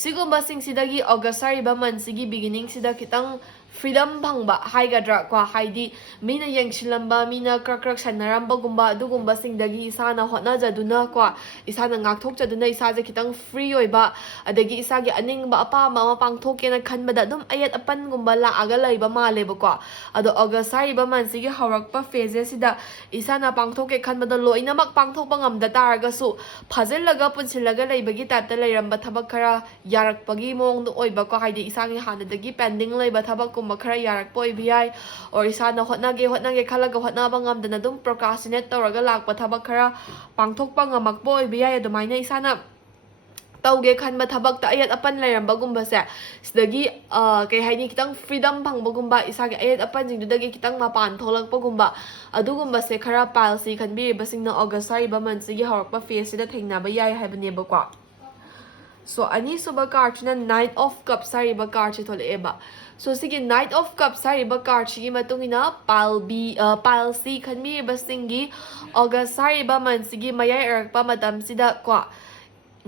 ꯁꯤꯒꯨꯝꯕꯁꯤꯡꯁꯤꯗꯒꯤ ꯑꯣꯒꯁ ꯍꯥꯏꯔꯤꯕ ꯃꯟꯠꯁꯤꯒꯤ ꯕꯤꯒꯤꯅꯤꯡꯁꯤꯗ ꯈꯤꯇꯪ ꯐ꯭रीडम ꯐꯪꯕ ꯍꯥꯏꯒꯗ꯭ꯔꯥ ꯀꯣ ꯍꯥꯏꯗꯤ ꯃꯤꯅ ꯌꯦꯡꯁꯤꯜꯂꯝꯕ ꯃꯤꯅ ꯀ꯭ꯔꯛ ꯁꯟꯅꯔꯝꯕꯒꯨꯝꯕ ꯑꯗꯨꯒꯨꯝꯕꯁꯤꯡꯗꯒꯤ ꯏꯁꯥꯅ ꯍꯣꯠꯅꯖꯗꯨꯅ ꯀꯣ ꯏꯁꯥꯅ ꯉꯥꯛꯊꯣꯛꯆꯗꯨꯅ ꯏꯁꯥꯁꯦ ꯈꯤꯇꯪ ꯐ꯭ꯔꯤ ꯑꯣꯏꯕ ꯑꯗꯒꯤ ꯏꯁꯥꯒꯤ ꯑꯅꯤꯡꯕ ꯑꯄꯥꯝꯕ ꯑꯃ ꯄꯥꯡꯊꯣꯛꯀꯦꯅ ꯈꯟꯕꯗ ꯑꯗꯨꯝ ꯑꯌꯦꯠ ꯑꯄꯟꯒꯨꯝꯕ ꯂꯥꯛꯑꯒ ꯂꯩꯕ ꯃꯥꯜꯂꯦꯕꯀꯣ ꯑꯗꯣ ꯑꯣꯒꯁ ꯍꯥꯏꯔꯤꯕ ꯃꯟꯠꯁꯤꯒꯤ ꯍꯧꯔꯛꯄ ꯐꯦꯖꯦꯁꯁꯤda ꯏꯁꯥꯅ ꯄꯥꯡꯊꯣꯛꯀꯦ ꯈꯟꯕꯗ ꯂꯣꯏꯅꯃꯛ ꯄꯥꯡꯊꯣꯛꯄ ꯉꯝꯗ ꯇꯥꯔꯒꯁꯨ ꯐꯥꯖꯤꯜꯂꯒ ꯄꯨꯟꯁꯤꯜꯂꯒ ꯂꯩꯕꯒꯤ ꯇꯥꯏꯞꯇ ꯂꯩꯔꯝꯕ ꯊꯕꯛ ꯈꯔ ꯌꯥꯔꯛꯄꯒꯤ ꯃꯑꯣꯡꯗ ꯑꯣꯏꯕꯀꯣ ꯍꯥꯏꯗꯤ ꯏꯁꯥꯒꯤ ꯍꯥꯟꯅꯗꯒꯤ ꯄꯦꯟꯗꯤꯡ ꯂꯩꯕ ꯊꯕꯛꯀꯨꯝꯕ ꯈꯔ ꯌꯥꯔꯛꯄ ꯑꯣꯏꯕ ꯌꯥꯏ ꯑꯣꯔ ꯏꯁꯥꯅ ꯍꯣꯠꯅꯒꯦ ꯈꯜꯂꯒ ꯍꯣꯠꯅꯕ ꯉꯝꯗꯅ ꯑꯗꯨꯝ ꯄ꯭ꯔꯣꯀ꯭ꯔꯥꯁꯇꯤꯅꯦꯠ ꯇꯧꯔꯒ ꯂꯥꯛꯄ ꯊꯕꯛ ꯈꯔ ꯄꯥꯡꯊꯣꯛꯄ ꯉꯝꯃꯛꯄ ꯑꯣꯏꯕ ꯌꯥꯏ ꯑꯗꯨꯃꯥꯏꯅ ꯏꯁꯥꯅ ꯇꯧꯒꯦ ꯈꯟꯕ ꯊꯕꯛꯇ ꯑꯌꯦꯠ ꯑꯄꯟ ꯂꯩꯔꯝꯕꯒꯨꯝꯕꯁꯦ ꯁꯤꯗꯒꯤ ꯀꯩ ꯍꯥꯏꯅꯤ ꯈꯤꯇꯪ ꯐ꯭रीडम ꯐꯪꯕꯒꯨꯝꯕ ꯏꯁꯥꯒꯤ ꯑꯌꯦꯠ ꯑꯄꯟꯁꯤꯡꯗꯨꯗꯒꯤ ꯈꯤꯇꯪ ꯃꯄꯥꯟ ꯊꯣꯛꯂꯛꯄꯒꯨꯝꯕ ꯑꯗꯨꯒꯨꯝꯕꯁꯦ ꯈꯔ ꯄꯥꯏꯜꯁꯤ ꯈꯟꯕꯤꯔꯤꯕꯁꯤꯡꯅ ꯑꯣꯒꯁ ꯍꯥꯏꯔꯤꯕ ꯃꯟꯠꯁꯤꯒꯤ ꯍꯧꯔꯛꯄ ꯐꯦꯖꯁꯤꯗ ꯊꯦꯡꯅꯕ ꯌꯥꯏ ꯍꯥꯏꯕꯅꯦꯕꯀꯣ ꯁꯣ ꯑꯅꯤꯁꯨꯕ ꯀꯥꯔꯠꯁꯤꯅ ꯅꯥꯏꯠ ꯑꯣꯐ ꯀꯞꯁ ꯍꯥꯏꯔꯤꯕ ꯀꯥꯔꯠꯁꯤ ꯊꯣꯛꯂꯛꯑꯦꯕ ꯁꯣ ꯁꯤꯒꯤ ꯅꯥꯏꯠ ꯑꯣꯐ ꯀꯞꯁ ꯍꯥꯏꯔꯤꯕ ꯀꯥꯔꯠꯁꯤꯒꯤ ꯃꯇꯨꯡꯏꯟꯅ ꯄꯥꯏꯜꯁꯤ ꯈꯟꯕꯤꯔꯤꯕꯁꯤꯡꯒꯤ ꯑꯣꯒꯁ ꯍꯥꯏꯔꯤꯕ ꯃꯟꯠꯁꯤꯒꯤ ꯃꯌꯥꯏ ꯑꯣꯏꯔꯛꯄ ꯃꯇꯝꯁꯤꯗ ꯀꯣ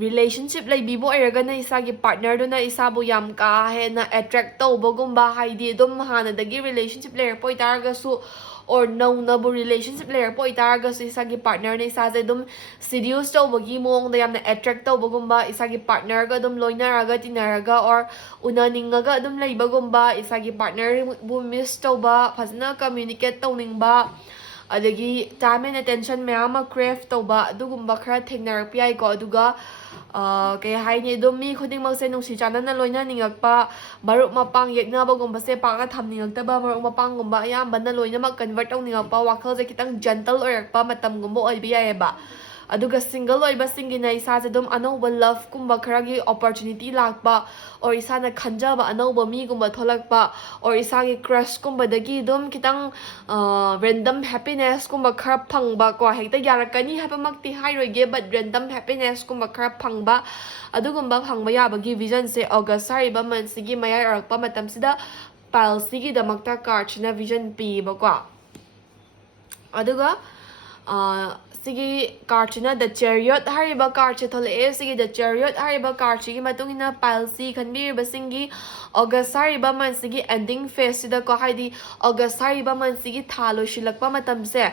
ꯔꯤꯂꯦꯁꯟꯁꯤꯞ ꯂꯩꯕꯤꯕ ꯑꯣꯏꯔꯒꯅ ꯏꯁꯥꯒꯤ ꯄꯥꯔꯠꯅꯔꯗꯨꯅ ꯏꯁꯥꯕꯨ ꯌꯥꯝ ꯀꯥ ꯍꯦꯟꯅ ꯑꯦꯇ꯭ꯔꯦꯛ ꯇꯧꯕꯒꯨꯝꯕ ꯍꯥꯏꯗꯤ ꯑꯗꯨꯝ ꯍꯥꯟꯅꯗꯒꯤ ꯔꯤꯂꯦꯁꯟꯁꯤꯞ ꯂꯩꯔꯛꯄ ꯑꯣꯏꯇꯥꯔꯒꯁꯨ ꯑꯣꯔ ꯅꯧꯅꯕꯨ ꯔꯤꯂꯦꯁꯟꯁꯤꯞ ꯂꯩꯔꯛꯄ ꯑꯣꯏꯇꯥꯔꯒꯁꯨ ꯏꯁꯥꯒꯤ ꯄꯥꯔꯠꯅꯔꯅ ꯏꯁꯥꯁꯦ ꯑꯗꯨꯝ ꯁꯤꯗ꯭ꯌꯨꯁ ꯇꯧꯕꯒꯤ ꯃꯑꯣꯡꯗ ꯌꯥꯝꯅ ꯑꯦꯇ꯭ꯔꯦꯛ ꯇꯧꯕꯒꯨꯝꯕ ꯏꯁꯥꯒꯤ ꯄꯥꯔꯠꯅꯔꯒ ꯑꯗꯨꯝ ꯂꯣꯏꯅꯔꯒ ꯇꯤꯟꯅꯔꯒ ꯑꯣꯔ ꯎꯅꯅꯤꯡꯉꯒ ꯑꯗꯨꯝ ꯂꯩꯕꯒꯨꯝꯕ ꯏꯁꯥꯒꯤ ꯄꯥꯔꯠꯅꯔꯕꯨ ꯃꯤꯁ ꯇꯧꯕ ꯐꯖꯅ ꯀꯝꯃ꯭ꯌꯨꯅꯤꯀꯦꯠ ꯇꯧꯅꯤꯡꯕ ꯑꯗꯒꯤ ꯇꯥꯏꯝ ꯑꯦꯟ ꯑꯦꯇꯦꯟꯁꯟ ꯃꯌꯥꯝ ꯑꯃ ꯀ꯭ꯔꯦꯐ ꯇꯧꯕ ꯑꯗꯨꯒꯨꯝꯕ ꯈꯔ ꯊꯦꯡꯅꯔꯛꯄ ꯌꯥꯏꯀꯣ ꯑꯗꯨꯒ ꯀꯩ ꯍꯥꯏꯅꯤ ꯑꯗꯨꯝ ꯃꯤ ꯈꯨꯗꯤꯡꯃꯛꯁꯦ ꯅꯨꯡꯁꯤ ꯆꯥꯟꯅꯅ ꯂꯣꯏꯅꯅꯤꯡꯉꯛꯄ ꯃꯔꯨꯞ ꯃꯄꯥꯡ ꯌꯦꯛꯅꯕꯒꯨꯝꯕꯁꯦ ꯄꯥꯛꯅ ꯊꯝꯅꯤꯡꯉꯛꯇꯕ ꯃꯔꯨꯞ ꯃꯄꯥꯡꯒꯨꯝꯕ ꯑꯌꯥꯝꯕꯅ ꯂꯣꯏꯅꯃꯛ ꯀꯟꯚꯔꯠ ꯇꯧꯅꯤꯡꯉꯛꯄ ꯋꯥꯈꯜꯁꯦ ꯈꯤꯇꯪ ꯖꯦꯟꯇꯜ ꯑꯣꯏꯔꯛꯄ ꯃꯇꯝꯒꯨꯝꯕ ꯑꯣꯏꯕ ꯌꯥꯏꯑꯕ ꯑꯗꯨꯒ ꯁꯤꯡꯒꯜ ꯑꯣꯏꯕꯁꯤꯡꯒꯤꯅ ꯏꯁꯥꯁꯦ ꯑꯗꯨꯝ ꯑꯅꯧꯕ ꯂꯚꯀꯨꯝꯕ ꯈꯔꯒꯤ ꯑꯣꯄꯣꯔꯆꯨꯅꯤꯇꯤ ꯂꯥꯛꯄ ꯑꯣꯔ ꯏꯁꯥꯅ ꯈꯟꯖꯕ ꯑꯅꯧꯕ ꯃꯤꯒꯨꯝꯕ ꯊꯣꯛꯂꯛꯄ ꯑꯣꯔ ꯏꯁꯥꯒꯤ ꯀ꯭ꯔꯁꯀꯨꯝꯕꯗꯒꯤ ꯑꯗꯨꯝ ꯈꯤꯇꯪ ꯔꯦꯟꯗꯝ ꯍꯦꯄꯤꯅꯦꯁꯀꯨꯝꯕ ꯈꯔ ꯐꯪꯕ ꯀꯣ ꯍꯦꯛꯇ ꯌꯥꯔꯛꯀꯅꯤ ꯍꯥꯏꯕꯃꯛꯇꯤ ꯍꯥꯏꯔꯣꯏꯒꯦ ꯕꯠ ꯔꯦꯟꯗꯝ ꯍꯦꯄꯤꯅꯦꯁꯀꯨꯝꯕ ꯈꯔ ꯐꯪꯕ ꯑꯗꯨꯒꯨꯝꯕ ꯐꯪꯕ ꯌꯥꯕꯒꯤ ꯚꯤꯖꯟꯁꯦ ꯑꯣꯒꯁ ꯍꯥꯏꯔꯤꯕ ꯃꯟꯠꯁꯤꯒꯤ ꯃꯌꯥꯏ ꯑꯣꯏꯔꯛꯄ ꯃꯇꯝꯁꯤꯗ ꯄꯥꯏꯜꯁꯤꯒꯤꯗꯃꯛꯇ ꯀꯥꯔꯠꯁꯤꯅ ꯚꯤꯖꯟ ꯄꯤꯌꯦꯕꯀꯣ ꯑꯗꯨꯒ ꯁꯤꯒꯤ ꯀꯥꯔꯠꯁꯤꯅ ꯗ ꯆꯦꯔꯤꯌꯣꯠ ꯍꯥꯏꯔꯤꯕ ꯀꯥꯔꯠꯁꯦ ꯊꯣꯛꯂꯛꯑꯦ ꯁꯤꯒꯤ ꯗ ꯆꯦꯔꯤꯌꯣꯠ ꯍꯥꯏꯔꯤꯕ ꯀꯥꯔꯠꯁꯤꯒꯤ ꯃꯇꯨꯡꯏꯟꯅ ꯄꯥꯏꯜꯁꯤ ꯈꯟꯕꯤꯔꯤꯕꯁꯤꯡꯒꯤ ꯑꯣꯒꯁ ꯍꯥꯏꯔꯤꯕ ꯃꯟꯠꯁꯤꯒꯤ ꯑꯦꯟꯗꯤꯡ ꯐꯦꯖꯁꯤꯗꯀꯣ ꯍꯥꯏꯗꯤ ꯑꯣꯒꯁ ꯍꯥꯏꯔꯤꯕ ꯃꯟꯠꯁꯤꯒꯤ ꯊꯥ ꯂꯣꯏꯁꯤꯜꯂꯛꯄ ꯃꯇꯝꯁꯦ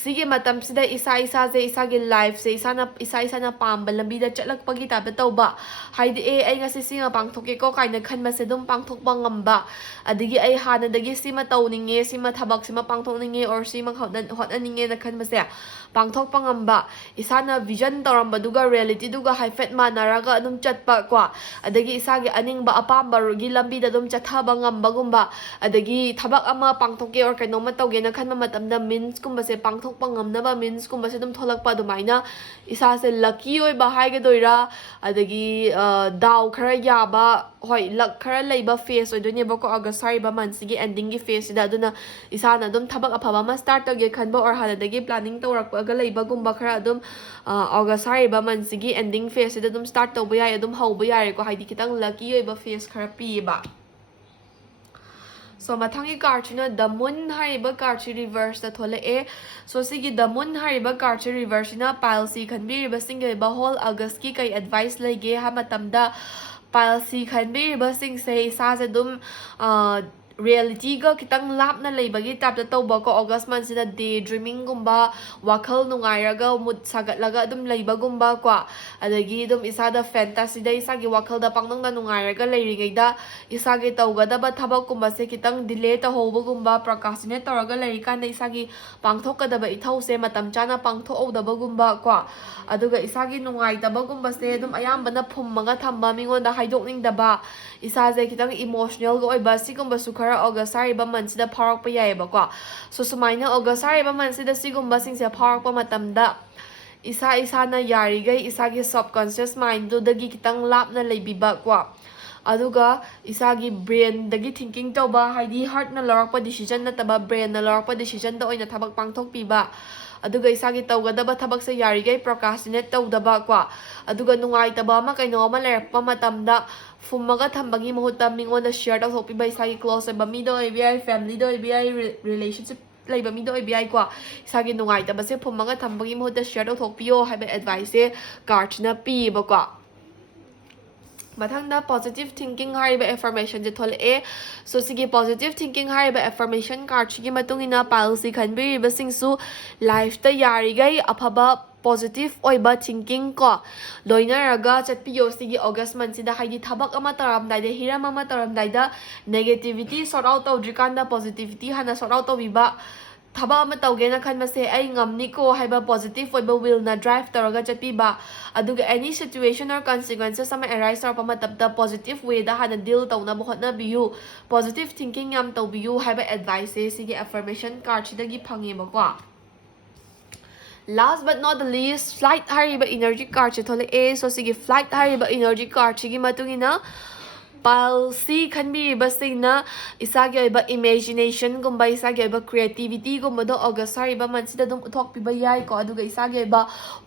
ꯁꯤꯒꯤ ꯃꯇꯝꯁꯤꯗ ꯏꯁꯥꯁꯦ ꯏꯁꯥꯒꯤ ꯂꯥꯏꯐꯁꯦ ꯏꯁꯥꯅ ꯄꯥꯝꯕ ꯂꯝꯕꯤꯗ ꯆꯠꯂꯛꯄꯒꯤ ꯇꯥꯏꯞꯇ ꯇꯧꯕ ꯍꯥꯏꯗꯤ ꯑꯩ ꯉꯁꯤ ꯁꯤꯃ ꯄꯥꯡꯊꯣꯛꯀꯦꯀꯣ ꯀꯥꯏꯅ ꯈꯟꯕꯁꯦ ꯑꯗꯨꯝ ꯄꯥꯡꯊꯣꯛꯄ ꯉꯝꯕ ꯑꯗꯒꯤ ꯑꯩ ꯍꯥꯟꯅꯗꯒꯤ ꯁꯤꯃ ꯇꯧꯅꯤꯡꯉꯦ ꯁꯤꯃ ꯊꯕꯛꯁꯤꯃ ꯄꯥꯡꯊꯣꯛꯅꯤꯡꯉꯦ ꯑꯣꯔ ꯁꯤꯃ ꯍꯣꯠꯅꯅꯤꯡꯉꯦꯅ ꯈꯟꯕꯁꯦ ꯄꯥꯡꯊꯣꯛꯄ ꯉꯝꯕ ꯏꯁꯥꯅ ꯚꯤꯖꯟ ꯇꯧꯔꯝꯕꯗꯨꯒ ꯔꯤꯌꯦꯂꯤꯇꯤꯗꯨꯒ ꯍꯥꯏꯐꯦꯠ ꯃꯥꯟꯅꯔꯒ ꯑꯗꯨꯝꯆꯠꯄ ꯀꯣ ꯑꯗꯒꯤ ꯏꯁꯥꯒꯤ ꯑꯅꯤꯡꯕ ꯑꯄꯥꯝꯕꯒꯤ ꯂꯝꯕꯤꯗ ꯑꯗꯨꯝ ꯆꯠꯊꯕ ꯉꯝꯕꯒꯨꯝꯕ ꯑꯗꯒꯤ ꯊꯕꯛ ꯑꯃ ꯄꯥꯡꯊꯣꯛꯀꯦ ꯑꯣꯔ ꯀꯩꯅꯣꯝꯃ ꯇꯧꯒꯦꯅ ꯈꯟꯕ ꯃꯇꯝꯗ ꯃꯤꯟꯁꯀꯨꯝꯕꯁꯦ ꯄꯥꯡꯊꯣꯛꯄ ꯉꯝꯅꯕ ꯃꯤꯟꯁꯀꯨꯝꯕꯁꯦ ꯑꯗꯨꯝ ꯊꯣꯛꯂꯛꯄ ꯑꯗꯨꯃꯥꯏꯅ ꯏꯁꯥꯁꯦ ꯂꯛꯀꯤ ꯑꯣꯏꯕ ꯍꯥꯏꯒꯗꯣꯏꯔꯥ ꯑꯗꯒꯤ ꯗꯥꯎ ꯈꯔ ꯌꯥꯕ ꯍꯣꯏ ꯂꯛ ꯈꯔ ꯂꯩꯕ ꯐꯦꯁ ꯑꯣꯏꯗꯣꯏꯅꯦꯕꯀꯣ ꯑꯣꯒꯁ ꯍꯥꯏꯔꯤꯕ ꯃꯟꯠꯁꯤꯒꯤ ꯑꯦꯟꯗꯤꯡꯒꯤ ꯐꯦꯖꯁꯤꯗ ꯑꯗꯨꯅ ꯏꯁꯥꯅ ꯑꯗꯨꯝ ꯊꯕꯛ ꯑꯐꯕ ꯑꯃ ꯁ꯭ꯇꯥꯔꯠ ꯇꯧꯒꯦ ꯈꯟꯕ ꯑꯣꯔ ꯍꯥꯟꯅꯗꯒꯤ ꯄ꯭ꯂꯥꯅꯤꯡ ꯇꯧꯔꯛꯄꯒ ꯂꯩꯕꯒꯨꯝꯕ ꯈꯔ ꯑꯗꯨꯝ ꯑꯣꯒꯁ ꯍꯥꯏꯔꯤꯕ ꯃꯟꯠꯁꯤꯒꯤ ꯑꯦꯟꯗꯤꯡ ꯐꯦꯖꯁꯤꯗ ꯑꯗꯨꯝ ꯁ꯭ꯇꯥꯔꯠ ꯇꯧꯕ ꯌꯥꯏ ꯑꯗꯨꯝ ꯍꯧꯕ ꯌꯥꯔꯦꯀꯣ ꯍꯥꯏꯗꯤ ꯈꯤꯇꯪ ꯂꯛꯀꯤ ꯑꯣꯏꯕ ꯐꯦꯖ ꯈꯔ ꯄꯤꯌꯦꯕ ꯁꯣ ꯃꯊꯪꯒꯤ ꯀꯥꯔꯠꯁꯤꯅ ꯗ ꯃꯨꯟ ꯍꯥꯏꯔꯤꯕ ꯀꯥꯔꯠꯁꯤ ꯔꯤꯚꯔꯁꯇ ꯊꯣꯛꯂꯛꯑꯦ ꯁꯣ ꯁꯤꯒꯤ ꯗ ꯃꯨꯟ ꯍꯥꯏꯔꯤꯕ ꯀꯥꯔꯠꯁꯤ ꯔꯤꯚꯔꯁꯁꯤꯅ ꯄꯥꯏꯜꯁꯤ ꯈꯟꯕꯤꯔꯤꯕꯁꯤꯡꯒꯤ ꯑꯣꯏꯕ ꯍꯣꯜ ꯑꯥꯒꯁꯀꯤ ꯀꯩ ꯑꯦꯗꯚꯥꯏꯁ ꯂꯩꯒꯦ ꯍꯥꯏꯕ ꯃꯇꯝꯗ ꯄꯥꯏꯜꯁꯤ ꯈꯟꯕꯤꯔꯤꯕꯁꯤꯡꯁꯦ ꯏꯁꯥꯁꯦ ꯑꯗꯨꯝ ꯔꯤꯌꯦꯂꯤꯇꯤꯒ ꯈꯤꯇꯪ ꯂꯥꯞꯅ ꯂꯩꯕꯒꯤ ꯇꯥꯏꯞꯇ ꯇꯧꯕꯀꯣ ꯑꯣꯒꯁ ꯃꯟꯁꯤꯗ ꯗꯦ ꯗ꯭ꯔꯤꯃꯤꯡꯒꯨꯝꯕ ꯋꯥꯈꯜ ꯅꯨꯡꯉꯥꯏꯔꯒ ꯃꯨꯠ ꯁꯥꯒꯠꯂꯒ ꯑꯗꯨꯝ ꯂꯩꯕꯒꯨꯝꯕ ꯀꯣ ꯑꯗꯒꯤ ꯑꯗꯨꯝ ꯏꯁꯥꯗ ꯐꯦꯟꯇꯥꯁꯤꯗ ꯏꯁꯥꯒꯤ ꯋꯥꯈꯜꯗ ꯄꯪꯅꯨꯡꯗ ꯅꯨꯡꯉꯥꯏꯔꯒ ꯂꯩꯔꯤꯉꯩꯗ ꯏꯁꯥꯒꯤ ꯇꯧꯒꯗꯕ ꯊꯕꯛꯀꯨꯝꯕꯁꯦ ꯈꯤꯇꯪ ꯗꯤꯂꯦ ꯇꯧꯍꯧꯕꯒꯨꯝꯕ ꯄ꯭ꯔꯣꯀꯥꯁꯇꯤꯅꯦꯠ ꯇꯧꯔꯒ ꯂꯩꯔꯤꯀꯥꯟꯗ ꯏꯁꯥꯒꯤ ꯄꯥꯡꯊꯣꯛꯀꯗꯕ ꯏꯊꯧꯁꯦ ꯃꯇꯝ ꯆꯥꯅ ꯄꯥꯡꯊꯣꯛꯍꯧꯗꯕꯒꯨꯝꯕ ꯀꯣ ꯑꯗꯨꯒ ꯏꯁꯥꯒꯤ ꯅꯨꯡꯉꯥꯏꯇꯕꯒꯨꯝꯕꯁꯦ ꯑꯗꯨꯝ ꯑꯌꯥꯝꯕꯅ ꯐꯨꯝꯃꯒ ꯊꯝꯕ ꯃꯤꯉꯣꯟꯗ ꯍꯥꯏꯗꯣꯛꯅꯤꯡꯗꯕ ꯏꯁꯥꯁꯦ ꯈꯤꯇꯪ ꯏꯃꯣꯁꯅꯦꯜꯒ ꯑꯣꯏꯕ ꯁꯤꯒꯨꯝꯕꯁꯨ ꯈꯔ ꯑꯣꯒꯁ ꯍꯥꯏꯔꯤꯕ ꯃꯟꯁꯤꯗ ꯐꯥꯎꯔꯛꯄ ꯌꯥꯏꯑꯕꯀꯣ ꯁꯣ ꯁꯨꯃꯥꯏꯅ ꯑꯣꯒꯁ ꯍꯥꯏꯔꯤꯕ ꯃꯟꯁꯤꯗ ꯁꯤꯒꯨꯝꯕꯁꯤꯡꯁꯦ ꯐꯥꯎꯔꯛꯄ ꯃꯇꯝꯗ ꯏꯁꯥꯅ ꯌꯥꯔꯤꯈꯩ ꯏꯁꯥꯒꯤ ꯁꯕꯀꯟꯁꯤꯌꯁ ꯃꯥꯏꯟꯗꯨꯗꯒꯤ ꯈꯤꯇꯪ ꯂꯥꯞꯅ ꯂꯩꯕꯤꯕ ꯀꯣ ꯑꯗꯨꯒ ꯏꯁꯥꯒꯤ ꯕ꯭ꯔꯦꯟꯗꯒꯤ ꯊꯤꯡꯀꯤꯡ ꯇꯧꯕ ꯍꯥꯏꯗꯤ ꯍꯥꯔꯠꯅ ꯂꯧꯔꯛꯄ ꯗꯤꯁꯤꯖꯟ ꯅꯠꯇꯕ ꯕ꯭ꯔꯦꯟꯅ ꯂꯧꯔꯛꯄ ꯗꯤꯁꯤꯖꯟꯗ ꯑꯣꯏꯅ ꯊꯕꯛ ꯄꯥꯡꯊꯣꯛꯄꯤꯕ ꯑꯗꯨꯒ ꯏꯁꯥꯒꯤ ꯇꯧꯒꯗꯕ ꯊꯕꯛꯁꯦ ꯌꯥꯔꯤꯈꯩ ꯄ꯭ꯔꯣꯀꯥꯁꯇꯤꯅꯦꯠ ꯇꯧꯗꯕ ꯀꯣ ꯑꯗꯨꯒ ꯅꯨꯡꯉꯥꯏꯇꯕ ꯑꯃ ꯀꯩꯅꯣ ꯑꯃ ꯂꯩꯔꯛꯄ ꯃꯇꯝꯗ ꯐꯨꯝꯃꯒ ꯊꯝꯕꯒꯤ ꯃꯍꯨꯠꯇ ꯃꯤꯉꯣꯟꯗ ꯁꯤꯌꯔ ꯇꯧꯊꯣꯛꯄꯤꯕ ꯏꯁꯥꯒꯤ ꯀ꯭ꯂꯣꯁ ꯑꯣꯏꯕ ꯃꯤꯗ ꯑꯣꯏꯕ ꯌꯥꯏ ꯐꯦꯃꯤꯂꯤꯗ ꯑꯣꯏꯕ ꯌꯥꯏ ꯔꯤꯂꯦꯁꯟꯁꯤꯞ ꯂꯩꯕ ꯃꯤꯗ ꯑꯣꯏꯕ ꯌꯥꯏꯀꯣ ꯏꯁꯥꯒꯤ ꯅꯨꯡꯉꯥꯏꯇꯕꯁꯦ ꯐꯨꯝꯃꯒ ꯊꯝꯕꯒꯤ ꯃꯍꯨꯠꯇ ꯁꯤꯌꯔ ꯇꯧꯊꯣꯛꯄꯤꯌꯣ ꯍꯥꯏꯕ ꯑꯦꯗꯚꯥꯏꯁꯁꯦ ꯀꯥꯔꯠꯁꯤꯅ ꯄꯤꯌꯦꯕꯀꯣ ꯃꯊꯪꯗ ꯄꯣꯖꯤꯇꯤꯚ ꯊꯤꯡꯀꯤꯡ ꯍꯥꯏꯔꯤꯕ ꯑꯦꯐꯔꯃꯦꯁꯟꯁꯦ ꯊꯣꯛꯂꯛꯑꯦ ꯁꯣ ꯁꯤꯒꯤ ꯄꯣꯖꯤꯇꯤꯚ ꯊꯤꯡꯀꯤꯡ ꯍꯥꯏꯔꯤꯕ ꯑꯦꯐꯔꯃꯦꯁꯟ ꯀꯥꯔꯠꯁꯤꯒꯤ ꯃꯇꯨꯡꯏꯟꯅ ꯄꯥꯏꯜꯁꯤ ꯈꯟꯕꯤꯔꯤꯕꯁꯤꯡꯁꯨ ꯂꯥꯏꯐꯇ ꯌꯥꯔꯤꯈꯩ ꯑꯐꯕ ꯄꯣꯖꯤꯇꯤꯚ ꯑꯣꯏꯕ ꯊꯤꯡꯀꯤꯡ ꯀꯣ ꯂꯣꯏꯅꯔꯒ ꯆꯠꯄꯤꯌꯣ ꯁꯤꯒꯤ ꯑꯣꯒꯁ ꯃꯟꯁꯤꯗ ꯍꯥꯏꯗꯤ ꯊꯕꯛ ꯑꯃ ꯇꯧꯔꯝꯗꯥꯏꯗ ꯍꯤꯔꯝ ꯑꯃ ꯇꯧꯔꯝꯗꯥꯏꯗ ꯅꯦꯒꯦꯇꯤꯚꯤꯇꯤ ꯁꯣꯔꯠ ꯑꯥꯎꯠ ꯇꯧꯗ꯭ꯔꯤꯀꯥꯟꯗ ꯄꯣꯖꯤꯇꯤꯚꯤꯇꯤ ꯍꯥꯟꯅ ꯁꯣꯔꯠ ꯑꯥꯎꯠ ꯇꯧꯕꯤꯕ ꯊꯕꯛ ꯑꯃ ꯇꯧꯒꯦꯅ ꯈꯟꯕꯁꯦ ꯑꯩ ꯉꯝꯅꯤꯀꯣ ꯍꯥꯏꯕ ꯄꯣꯖꯤꯇꯤꯚ ꯑꯣꯏꯕ ꯋꯤꯜꯅ ꯗ꯭राꯏꯚ ꯇꯧꯔꯒ ꯆꯠꯄꯤꯕ ꯑꯗꯨꯒ ꯑꯦꯅꯤ ꯁꯤꯆꯨꯋꯦꯁꯟ ꯑꯣꯔ ꯀꯟꯁꯤꯀ꯭ꯋꯦꯟꯁꯦꯁ ꯑꯃ ꯑꯦꯔꯥꯏꯁ ꯇꯧꯔꯛꯄ ꯃꯇꯝꯗ ꯄꯣꯖꯤꯇꯤꯚ ꯋꯦꯗ ꯍꯥꯟꯅ ꯗꯤꯜ ꯇꯧꯅꯕ ꯍꯣꯠꯅꯕꯤꯌꯨ ꯄꯣꯖꯤꯇꯤꯚ ꯊꯤꯡꯀꯤꯡ ꯌꯥꯝ ꯇꯧꯕꯤꯌꯨ ꯍꯥꯏꯕ ꯑꯦꯗꯚꯥꯏꯁꯁꯦ ꯁꯤꯒꯤ ꯑꯦꯐꯔꯃꯦꯁꯟ ꯀꯥꯔꯠꯁꯤꯗꯒꯤ ꯐꯪꯉꯦꯕꯀꯣ last but not the least flight ꯍꯥꯏꯔꯤꯕ ꯏꯅꯔꯖꯤ ꯀꯥꯔꯠꯁꯦ ꯊꯣꯛꯂꯛꯑꯦ ꯁꯣ ꯁꯤꯒꯤ ꯐ꯭ꯂꯥꯏꯠ ꯍꯥꯏꯔꯤꯕ ꯏꯅꯔꯖꯤ ꯀꯥꯔꯠꯁꯤꯒꯤ ꯃꯇꯨꯡꯏꯟꯅ ꯄꯥꯏꯜꯁꯤ ꯈꯟꯕꯤꯔꯤꯕꯁꯤꯡꯅ ꯏꯁꯥꯒꯤ ꯑꯣꯏꯕ ꯏꯃꯦꯖꯤꯅꯦꯁꯟꯒꯨꯝꯕ ꯏꯁꯥꯒꯤ ꯑꯣꯏꯕ ꯀ꯭ꯔꯤꯌꯦꯇꯤꯚꯤꯇꯤꯒꯨꯝꯕꯗꯣ ꯑꯣꯒꯁ ꯍꯥꯏꯔꯤꯕ ꯃꯟꯁꯤꯗ ꯑꯗꯨꯝ ꯎꯠꯊꯣꯛꯄꯤꯕ ꯌꯥꯏꯀꯣ ꯑꯗꯨꯒ ꯏꯁꯥꯒꯤ ꯑꯣꯏꯕ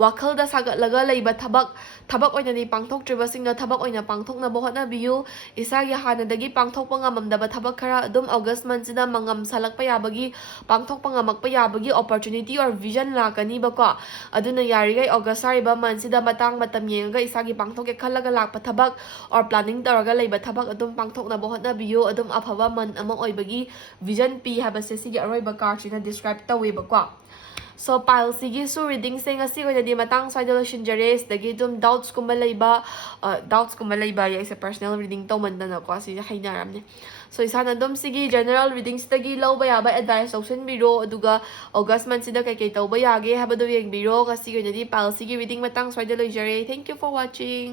ꯋꯥꯈꯜꯗ ꯁꯥꯒꯠꯂꯒ ꯂꯩꯕ ꯊꯕꯛ ꯑꯣꯏꯅꯗꯤ ꯄꯥꯡꯊꯣꯛꯇ꯭ꯔꯤꯕꯁꯤꯡꯗꯣ ꯊꯕꯛ ꯑꯣꯏꯅ ꯄꯥꯡꯊꯣꯛꯅꯕ ꯍꯣꯠꯅꯕꯤꯌꯨ ꯏꯁꯥꯒꯤ ꯍꯥꯟꯅꯗꯒꯤ ꯄꯥꯡꯊꯣꯛꯄ ꯉꯝꯃꯝꯗꯕ ꯊꯕꯛ ꯈꯔ ꯑꯗꯨꯝ ꯑꯣꯒꯁ ꯃꯟꯁꯤꯗ ꯃꯉꯝ ꯁꯥꯠꯂꯛꯄ ꯌꯥꯕꯒꯤ ꯄꯥꯡꯊꯣꯛꯄ ꯉꯝꯃꯛꯄ ꯌꯥꯕꯒꯤ ꯑꯣꯄꯣꯔꯆꯨꯅꯤꯇꯤ ꯑꯣꯔ ꯚꯤꯖꯟ ꯂꯥꯛꯀꯅꯤꯕꯀꯣ ꯑꯗꯨꯅ ꯌꯥꯔꯤꯈꯩ ꯑꯣꯒꯁ ꯍꯥꯏꯔꯤꯕ ꯃꯟꯁꯤꯗ ꯃꯇꯥꯡ ꯃꯇꯝ ꯌꯦꯡꯉꯒ ꯏꯁꯥꯒꯤ ꯄꯥꯡꯊꯣꯛꯀꯦ ꯈꯜꯂꯒ ꯂꯥꯛꯄ ꯊꯕꯛ ꯑꯣꯔ ꯄ꯭ꯂꯥꯅꯤꯡ ꯇꯧꯔꯒ ꯂꯩꯕ ꯊꯕꯛ ꯑꯗꯨꯝ ꯄꯥꯡꯊꯣꯛꯅꯕ ꯍꯣꯠꯅꯕꯤꯌꯨ ꯑꯗꯨꯝ ꯑꯐꯕ ꯃꯟ ꯑꯃ ꯑꯣꯏꯕꯒꯤ ꯚꯤꯖꯟ ꯄꯤ ꯍꯥꯏꯕꯁꯦ ꯁꯤꯒꯤ ꯑꯔꯣꯏꯕ ꯀꯥꯔꯠꯁꯤꯅ ꯗꯤꯁꯀ꯭ꯔꯥꯏꯕ ꯇꯧꯋꯦꯕꯀꯣ ꯁꯣ ꯄꯥꯏꯜꯁꯤꯒꯤꯁꯨ ꯔꯤꯗꯤꯡꯁꯦ ꯉꯁꯤ ꯑꯣꯏꯅꯗꯤ ꯃꯇꯥꯡ ꯁ꯭ꯋꯥꯏꯗ ꯂꯣꯏꯁꯤꯟꯖꯔꯦ ꯁꯤꯗꯒꯤ ꯑꯗꯨꯝ ꯗꯥꯎꯠꯁꯀꯨꯝꯕ ꯂꯩꯕ ꯑꯩꯁꯦ ꯄꯔꯁꯣꯅꯦल ꯔꯤꯗꯤꯡ ꯇꯧꯃꯟꯗꯅꯀꯣ ꯁꯤꯁꯦ ꯍꯩꯅꯔꯝꯅꯦ ꯁꯣ ꯏꯁꯥꯅ ꯑꯗꯨꯝ ꯁꯤꯒꯤ ꯖꯦꯅꯔꯦꯜ ꯔꯤꯗꯤꯡꯁꯤꯗꯒꯤ ꯂꯧꯕ ꯌꯥꯕ ꯑꯦꯗꯚꯥꯏꯁ ꯂꯧꯁꯤꯟꯕꯤꯔꯣ ꯑꯗꯨꯒ ꯑꯣꯒꯁ ꯃꯟꯁꯤꯗ ꯀꯩꯀꯩ ꯇꯧꯕ ꯌꯥꯒꯦ ꯍꯥꯏꯕꯗꯨ ꯌꯦꯡꯕꯤꯔꯣ ꯉꯁꯤꯒꯤ ꯑꯣꯏꯅꯗꯤ ꯄꯥꯏꯜꯁꯤꯒꯤ ꯔꯤꯗꯤꯡ ꯃꯇꯥꯡ ꯁ꯭ꯋꯥꯏꯗ ꯂꯣꯏꯖꯔꯦ ꯊꯦꯡꯛ ꯌꯨ ꯐꯣꯔ ꯋꯥꯆꯤꯡ